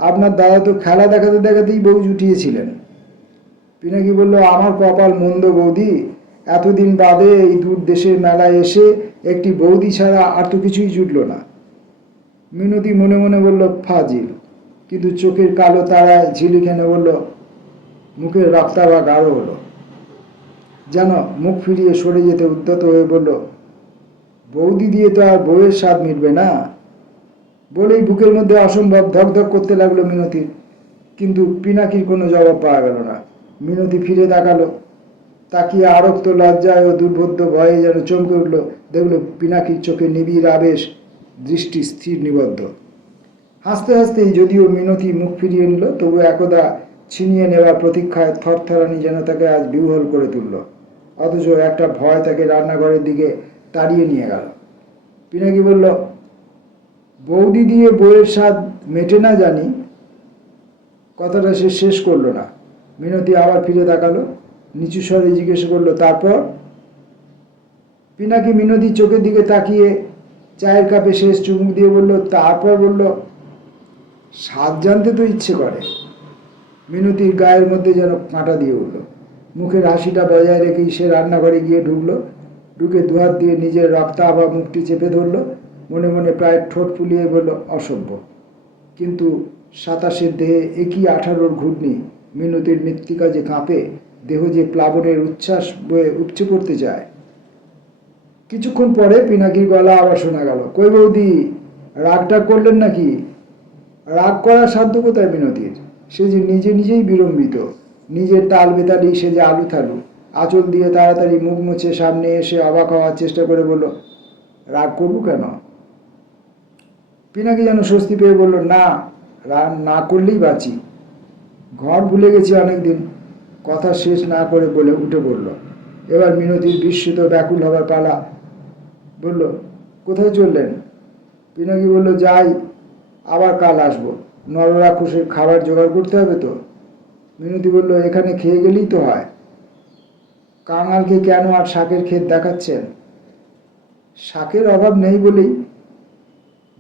আপনার দাদা তো খেলা দেখাতে দেখাতেই বউ জুটিয়েছিলেন। পিনাকি বলল, আমার কপাল মন্দ বৌদি, এতদিন বাদে এই দূর দেশের মেলায় এসে একটি বৌদি ছাড়া আর তো কিছুই জুটল না। মিনতি মনে মনে বলল, ফাজিল, কিন্তু চোখের কালো তারায় ঝিলিখানে বলল, মুখের রক্তাভা গাঢ় হলো। যেন মুখ ফিরিয়ে সরে যেতে উদ্যত হয়ে বলল, বৌদি দিয়ে তো আর বউয়ের স্বাদ মিটবে না। বলেই বুকের মধ্যে অসম্ভব ধকধক করতে লাগলো মিনতির। কিন্তু পিনাকির কোনো জবাব পাওয়া গেল না। মিনতি ফিরে তাকালো। তাকিয়ে আরক্ত লজ্জায় ও দুর্বোধ্য ভয়ে যেন চমকে উঠল। দেখল পিনাকির চোখে নিবিড় আবেশ, দৃষ্টি স্থির নিবদ্ধ। হাসতে হাসতেই যদিও মিনতি মুখ ফিরিয়ে নিল, তবু একদা ছিনিয়ে নেওয়ার প্রতীক্ষায় থরথরানি যেন তাকে আজ বিহ্বল করে তুলল। অথচ একটা ভয় তাকে রান্নাঘরের দিকে তাড়িয়ে নিয়ে গেল। পিনাকি বলল, বৌদি দিয়ে বউয়ের স্বাদ মেটে না জানি। কথাটা সে শেষ করলো না। মিনতি আবার ফিরে তাকালো, নিচু স্বরে জিজ্ঞেস করলো, তারপর? পিনাকি মিনতির চোখের দিকে তাকিয়ে চায়ের কাপে শেষ চুমুক দিয়ে বলল, তারপর বলল, স্বাদ জানতে তো ইচ্ছে করে। মিনতির গায়ের মধ্যে যেন কাঁটা দিয়ে উঠল। মুখের হাসিটা বজায় রেখেই সে রান্নাঘরে গিয়ে ঢুকলো। ঢুকে দুহাত দিয়ে নিজের রক্তাভা মুখটি চেপে ধরল। মনে মনে প্রায় ঠোঁট ফুলিয়ে বলল, অসভ্য। কিন্তু 27-এর দেহে একই 18-র ঘূর্ণি। মিনতির মৃত্তিকা যে কাঁপে, দেহ যে প্লাবনের উচ্ছ্বাস বয়ে উপচে পড়তে চায়। কিছুক্ষণ পরে পিনাকির গলা আবার শোনা গেল, কই বৌদি, রাগটা করলেন নাকি? রাগ করার সাধ্য কোথায় মিনতির? সে যে নিজে নিজেই বিড়ম্বিত। নিজের তাল বেতালি সে যে আলু থালু। আঁচল দিয়ে তাড়াতাড়ি মুখ মুছে সামনে এসে অবাক হওয়ার চেষ্টা করে বলল, রাগ করবো কেন? পিনাকি যেন স্বস্তি পেয়ে বলল, না, রাগ না করলেই বাঁচি। ঘর ভুলে গেছি অনেকদিন। কথা শেষ না করে বলে উঠে পড়ল। এবার মিনতির বিস্মিত ব্যাকুল হবার পালা। বলল, কোথায় চললেন? পিনাকি বলল, যাই, আবার কাল আসবো। নররাক্ষসের খাবার জোগাড় করতে হবে তো। মিনতি বলল, এখানে খেয়ে গেলেই তো হয়। কাঙালকে কেন আর শাকের ক্ষেত দেখাচ্ছেন? শাকের অভাব নেই বলেই।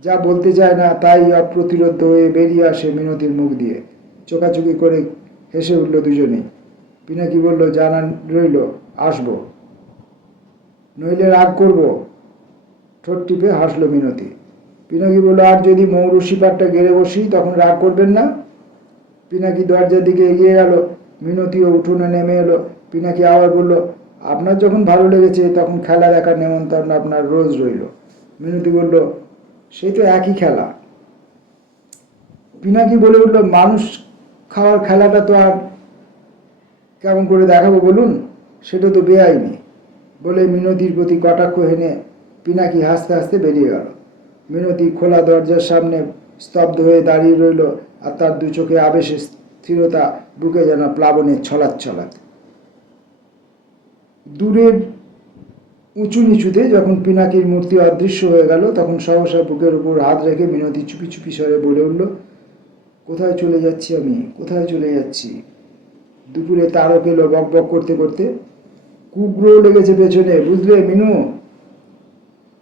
যা বলতে চায় না তাই অপ্রতিরোধ্য হয়ে বেরিয়ে আসে মিনতির মুখ দিয়ে। চোখাচোখি করে হেসে উঠল দুজনেই। পিনাকি বলল, জানা রইল, আসবো। নইলে রাগ করব। ঠোঁট টিপে হাসল মিনতি। পিনাকি বলল, আর যদি মৌরুষি পাটটা গেড়ে বসি তখন রাগ করবেন না? পিনাকি দরজার দিকে এগিয়ে গেল। মিনতিও উঠোনে নেমে এলো। পিনাকি আবার বলল, আপনার যখন ভালো লেগেছে তখন খেলা দেখার নেমন্তন্ন আপনার রোজ রইল। মিনতি বলল, সেই তো একই খেলা। পিনাকি বলে উঠল, মানুষ খাওয়ার খেলাটা তো আর কেমন করে দেখাবো বলুন? সেটা তো বেআইনি। বলে মিনতির প্রতি কটাক্ষ হেনে পিনাকি হাসতে হাসতে বেরিয়ে গেল। মিনতি খোলা দরজার সামনে স্তব্ধ হয়ে দাঁড়িয়ে রইল, আর তার দু চোখে আবেশের স্থিরতা, বুকে যেন প্লাবনের ছলাৎ ছলাৎ। দূরের উঁচু নিচুতে যখন পিনাকির মূর্তি অদৃশ্য হয়ে গেল, তখন সহসা বুকের উপর হাত রেখে মিনতি চুপি চুপি স্বরে বলে উঠল, কোথায় চলে যাচ্ছি আমি, কোথায় চলে যাচ্ছি? দুপুরে তারক এলো বক বক করতে করতে। কুকুরও লেগেছে পেছনে, বুঝলে মিনু?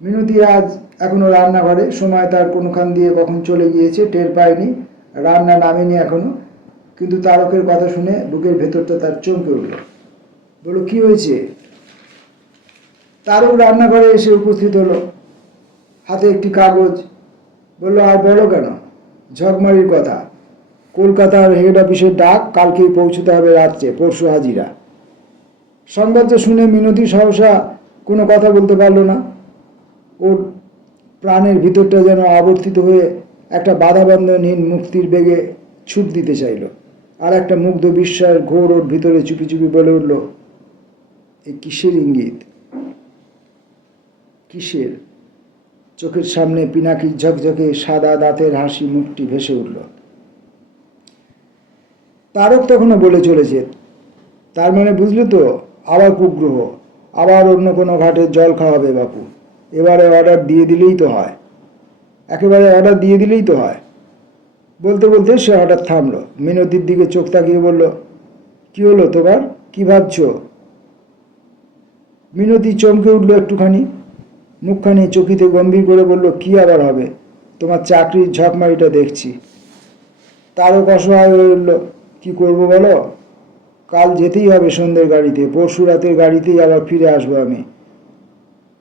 মিনতি আজ এখনো রান্নাঘরে। সময় তার কোনখান দিয়ে কখন চলে গিয়েছে টের পায়নি। রান্না নামেনি এখনো। কিন্তু তারকের কথা শুনে বুকের ভেতরটা তার চমকে উঠল। বলল কি হয়েছে? তারও রান্নাঘরে এসে উপস্থিত হলো, হাতে একটি কাগজ। বলল আর বলো কেন? ঝকমারির কথা, কলকাতার হেড অফিসের ডাক, কালকেই পৌঁছতে হবে রাত্রে, পরশু হাজিরা। সংবাদটা শুনে মিনতি সহসা কোনো কথা বলতে পারল না। ওর প্রাণের ভিতরটা যেন আবর্তিত হয়ে একটা বাধাবন্ধনহীন মুক্তির বেগে ছুট দিতে চাইল। আর একটা মুগ্ধ বিস্ময়ের ঘোর ওর ভিতরে চুপি চুপি বলে উঠল, এ কিসের ইঙ্গিত? কিসের? চোখের সামনে পিনাকির ঝকঝকে সাদা দাঁতের হাসি মুখটি ভেসে উঠল। তারক তখনও বলে চলেছে, তার মানে বুঝলে তো, আবার কুগ্রহ, আবার অন্য কোনো ঘাটের জল খাওয়াবে বাপু। এবারে অর্ডার দিয়ে দিলেই তো হয়, একেবারে অর্ডার দিয়ে দিলেই তো হয়। বলতে বলতে সে হঠাৎ থামলো, মিনতির দিকে চোখ তাকিয়ে বলল, কি হলো তোমার? কি ভাবছ? মিনতি চমকে উঠল একটুখানি, মুখখানি চকিতে গম্ভীর করে বলল, কি আবার হবে? তোমার চাকরির ঝকমারিটা দেখছি। তারক অসহায় হয়ে উঠল, কি করবো বলো? কাল যেতেই হবে সন্ধ্যের গাড়িতে, পরশু রাতের গাড়িতেই আবার ফিরে আসবো আমি।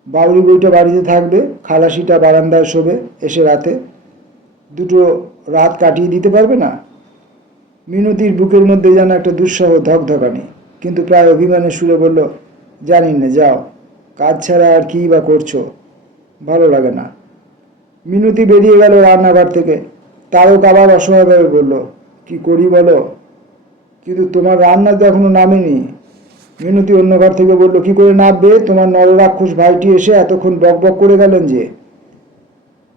বাউরি বইটা বাড়িতে থাকবে, খালাসিটা বারান্দায় শোবে, এসে রাতে দুটো রাত কাটিয়ে দিতে পারবে না? মিনতির বুকের মধ্যে যেন একটা দুঃসহ ধকধকানি, কিন্তু প্রায় অভিমানের সুরে বলল, জানি না, যাও, কাজ ছাড়া আর কী বা করছো, ভালো লাগে না। মিনতি বেরিয়ে গেল রান্নাঘর থেকে। তারক আবার অসহায়ভাবে বলল, কি করি বলো? কিন্তু তোমার রান্না তো এখনো নামেনি। মিনতি অন্য ঘর থেকে বলল, কি করে নামবে? তোমার নররাক্ষস ভাইটি এসে এতক্ষণ বক বক করে গেলেন যে।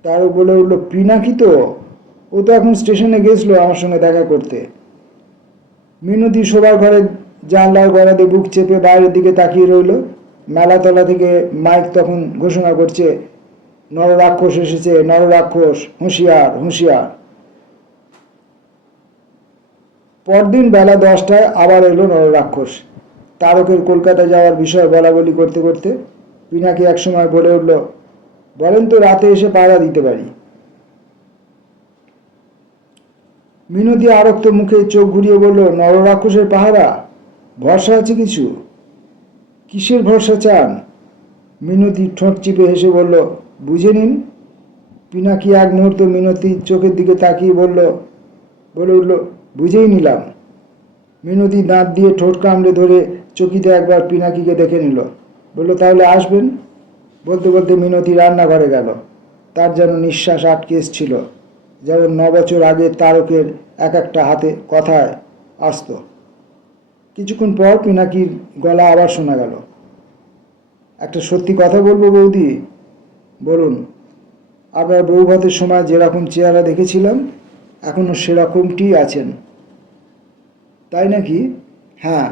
তারও বলে উঠল, পিনাকি তো, ও তো এখন স্টেশনে গেছিল আমার সঙ্গে দেখা করতে। মিনতি শোবার ঘরে জানলার গড়াতে বুক চেপে বাইরের দিকে তাকিয়ে রইল। মেলাতলা থেকে মাইক তখন ঘোষণা করছে, নররাক্ষস এসেছে, নররাক্ষস, হুঁশিয়ার হুঁশিয়ার। পরদিন বেলা 10টায় আবার এলো নররাক্ষস। তারকের কলকাতা যাওয়ার বিষয়ে বলা বলি করতে করতে পিনাকি একসময় বলে উঠল, বলেন তো রাতে এসে পাহারা দিতে পারি। মিনতি আরক্ত মুখে চোখ ঘুরিয়ে বলল, নররাক্ষসের পাহারা? ভরসা আছে কিছু? কিসের ভরসা চান? মিনতি ঠোঁট চিপে হেসে বলল, বুঝে নিন। পিনাকি এক মুহূর্ত মিনতির চোখের দিকে তাকিয়ে বলে উঠল, বুঝেই নিলাম। মিনতি দাঁত দিয়ে ঠোঁট কামড়ে ধরে চকিতে একবার পিনাকিকে দেখে নিল, বলল, তাহলে আসবেন। বলতে বলতে মিনতি রান্নাঘরে গেল। তার যেন নিঃশ্বাস আটকে এসছিল, যেমন 9 বছর আগে তারকের এক একটা হাতে কথায় আসত। কিছুক্ষণ পর পিনাকির গলা আবার শোনা গেল, একটা সত্যি কথা বলবো বৌদি? বলুন। আপনার বৌভাতের সময় যেরকম চেহারা দেখেছিলাম এখনও সেরকমটি আছেন। তাই নাকি? হ্যাঁ।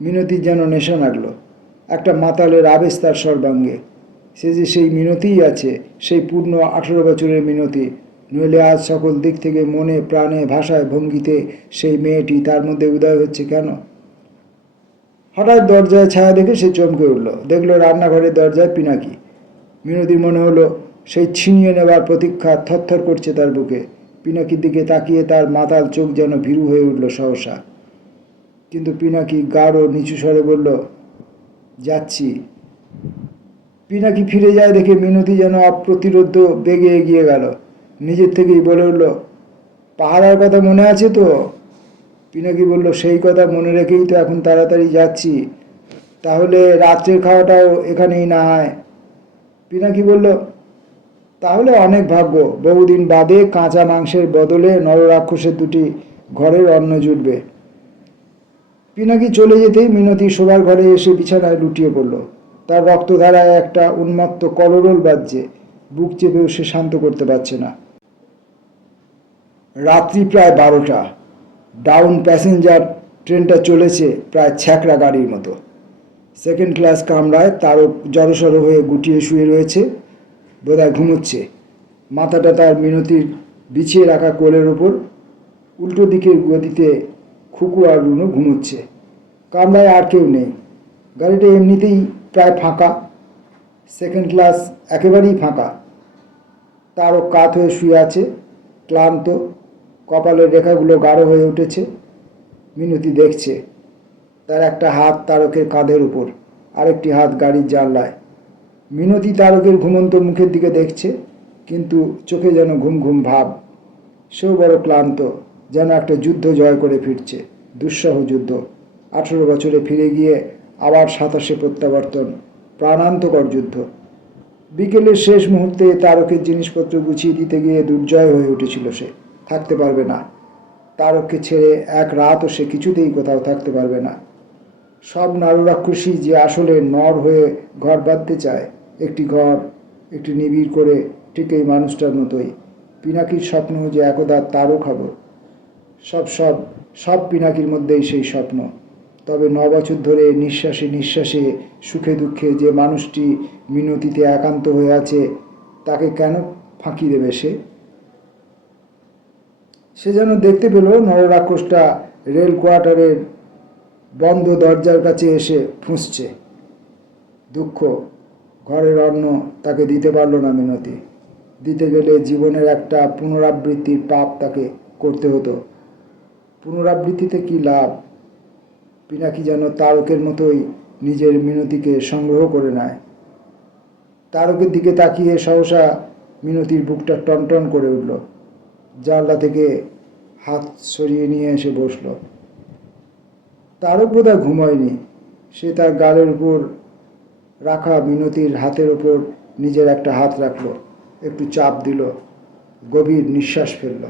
মিনতির যেন নেশা লাগলো, একটা মাতালের আবেশ তার সর্বাঙ্গে। সে যে সেই মিনতিই আছে, সেই পূর্ণ 18 বছরের মিনতি, নইলে আজ সকল দিক থেকে মনে প্রাণে ভাষায় ভঙ্গিতে সেই মেয়েটি তার মধ্যে উদয় হচ্ছে কেন? হঠাৎ দরজায় ছায়া দেখে সে চমকে উঠল, দেখল রান্নাঘরের দরজায় পিনাকি। মিনতির মনে হলো সেই ছিনিয়ে নেবার প্রতীক্ষা থরথর করছে তার বুকে। পিনাকির দিকে তাকিয়ে তার মাতাল চোখ যেন ভীরু হয়ে উঠল সহসা। কিন্তু পিনাকি গাঢ় নিচু স্বরে বলল, যাচ্ছি। পিনাকি ফিরে যায় দেখে মিনতি যেন অপ্রতিরোধ্য বেগে এগিয়ে গেল, নিজের থেকেই বলে উঠল, পাহারার কথা মনে আছে তো? পিনাকি বলল, সেই কথা মনে রেখেই তো এখন তাড়াতাড়ি যাচ্ছি। তাহলে রাত্রের খাওয়াটাও এখানেই না হয়? পিনাকি বলল, তাহলে অনেক ভাগ্য, বহুদিন বাদে কাঁচা মাংসের বদলে নররাক্ষসের দুটি ঘরের অন্ন জুটবে। পিনাকি চলে যেতেই মিনতি শোবার ঘরে এসে বিছানায় লুটিয়ে পড়ল। তার রক্তধারায় একটা উন্মত্ত কলরোল বাজছে, বুক চেপেও সে শান্ত করতে পারছে না। রাত্রি প্রায় 12টা। ডাউন প্যাসেঞ্জার ট্রেনটা চলেছে প্রায় ছ্যাঁকড়া গাড়ির মতো। সেকেন্ড ক্লাস কামরায় তারক জড়সড় হয়ে গুটিয়ে শুয়ে রয়েছে, বোধহয় ঘুমোচ্ছে। মাথাটা তার মিনতির বিছিয়ে রাখা কোলের ওপর। উল্টো দিকের গদিতে খুকু আর রুনু ঘুমোচ্ছে। কামরায় আর কেউ নেই। গাড়িটা এমনিতেই প্রায় ফাঁকা, সেকেন্ড ক্লাস একেবারেই ফাঁকা। তারক কাত হয়ে শুয়ে আছে, ক্লান্ত, কপালের রেখাগুলো গাঢ় হয়ে উঠেছে। মিনতি দেখছে, তার একটা হাত তারকের কাঁধের উপর, আরেকটি হাত গাড়ির জানলায়। মিনতি তারকের ঘুমন্ত মুখের দিকে দেখছে, কিন্তু চোখে যেন ঘুম ঘুম ভাব। সেও বড় ক্লান্ত, যেন একটা যুদ্ধ জয় করে ফিরছে, দুঃসহ যুদ্ধ। 18 বছরে ফিরে গিয়ে আবার 27 প্রত্যাবর্তন, প্রাণান্তকর যুদ্ধ। বিকেলের শেষ মুহূর্তে তারকের জিনিসপত্র গুছিয়ে দিতে গিয়ে দুর্জয় হয়ে উঠেছিল সে। থাকতে পারবে না, তারককে ছেড়ে এক রাতও সে কিছুতেই কোথাও থাকতে পারবে না। সব নারুরাক্ষসী যে আসলে নর হয়ে ঘর বাঁধতে চায়, একটি ঘর, একটি নিবিড় করে, ঠিক এই মানুষটার মতোই। পিনাকির স্বপ্ন যে একদা তারও খাবো, সব সব সব পিনাকির মধ্যেই সেই স্বপ্ন। তবে 9 বছর ধরে নিঃশ্বাসে নিঃশ্বাসে, সুখে দুঃখে যে মানুষটি মিনতিতে একান্ত হয়ে আছে, তাকে কেন ফাঁকি দেবে সে? সে যেন দেখতে পেল নররাক্ষসটা রেল কোয়ার্টারের বন্ধ দরজার কাছে এসে ফুঁসছে। দুঃখ, ঘরের অন্ন তাকে দিতে পারল না মিনতি। দিতে গেলে জীবনের একটা পুনরাবৃত্তির পাপ তাকে করতে হতো। পুনরাবৃত্তিতে কি লাভ? পিনাকি যেন তারকের মতোই নিজের মিনতিকে সংগ্রহ করে নেয়। তারকের দিকে তাকিয়ে সহসা মিনতির বুকটা টনটন করে উঠল। জানলা থেকে হাত সরিয়ে নিয়ে এসে বসল। তারক বোধহয় ঘুমায়নি। সে তার গালের উপর রাখা মিনতির হাতের ওপর নিজের একটা হাত রাখল, একটু চাপ দিল, গভীর নিঃশ্বাস ফেলল।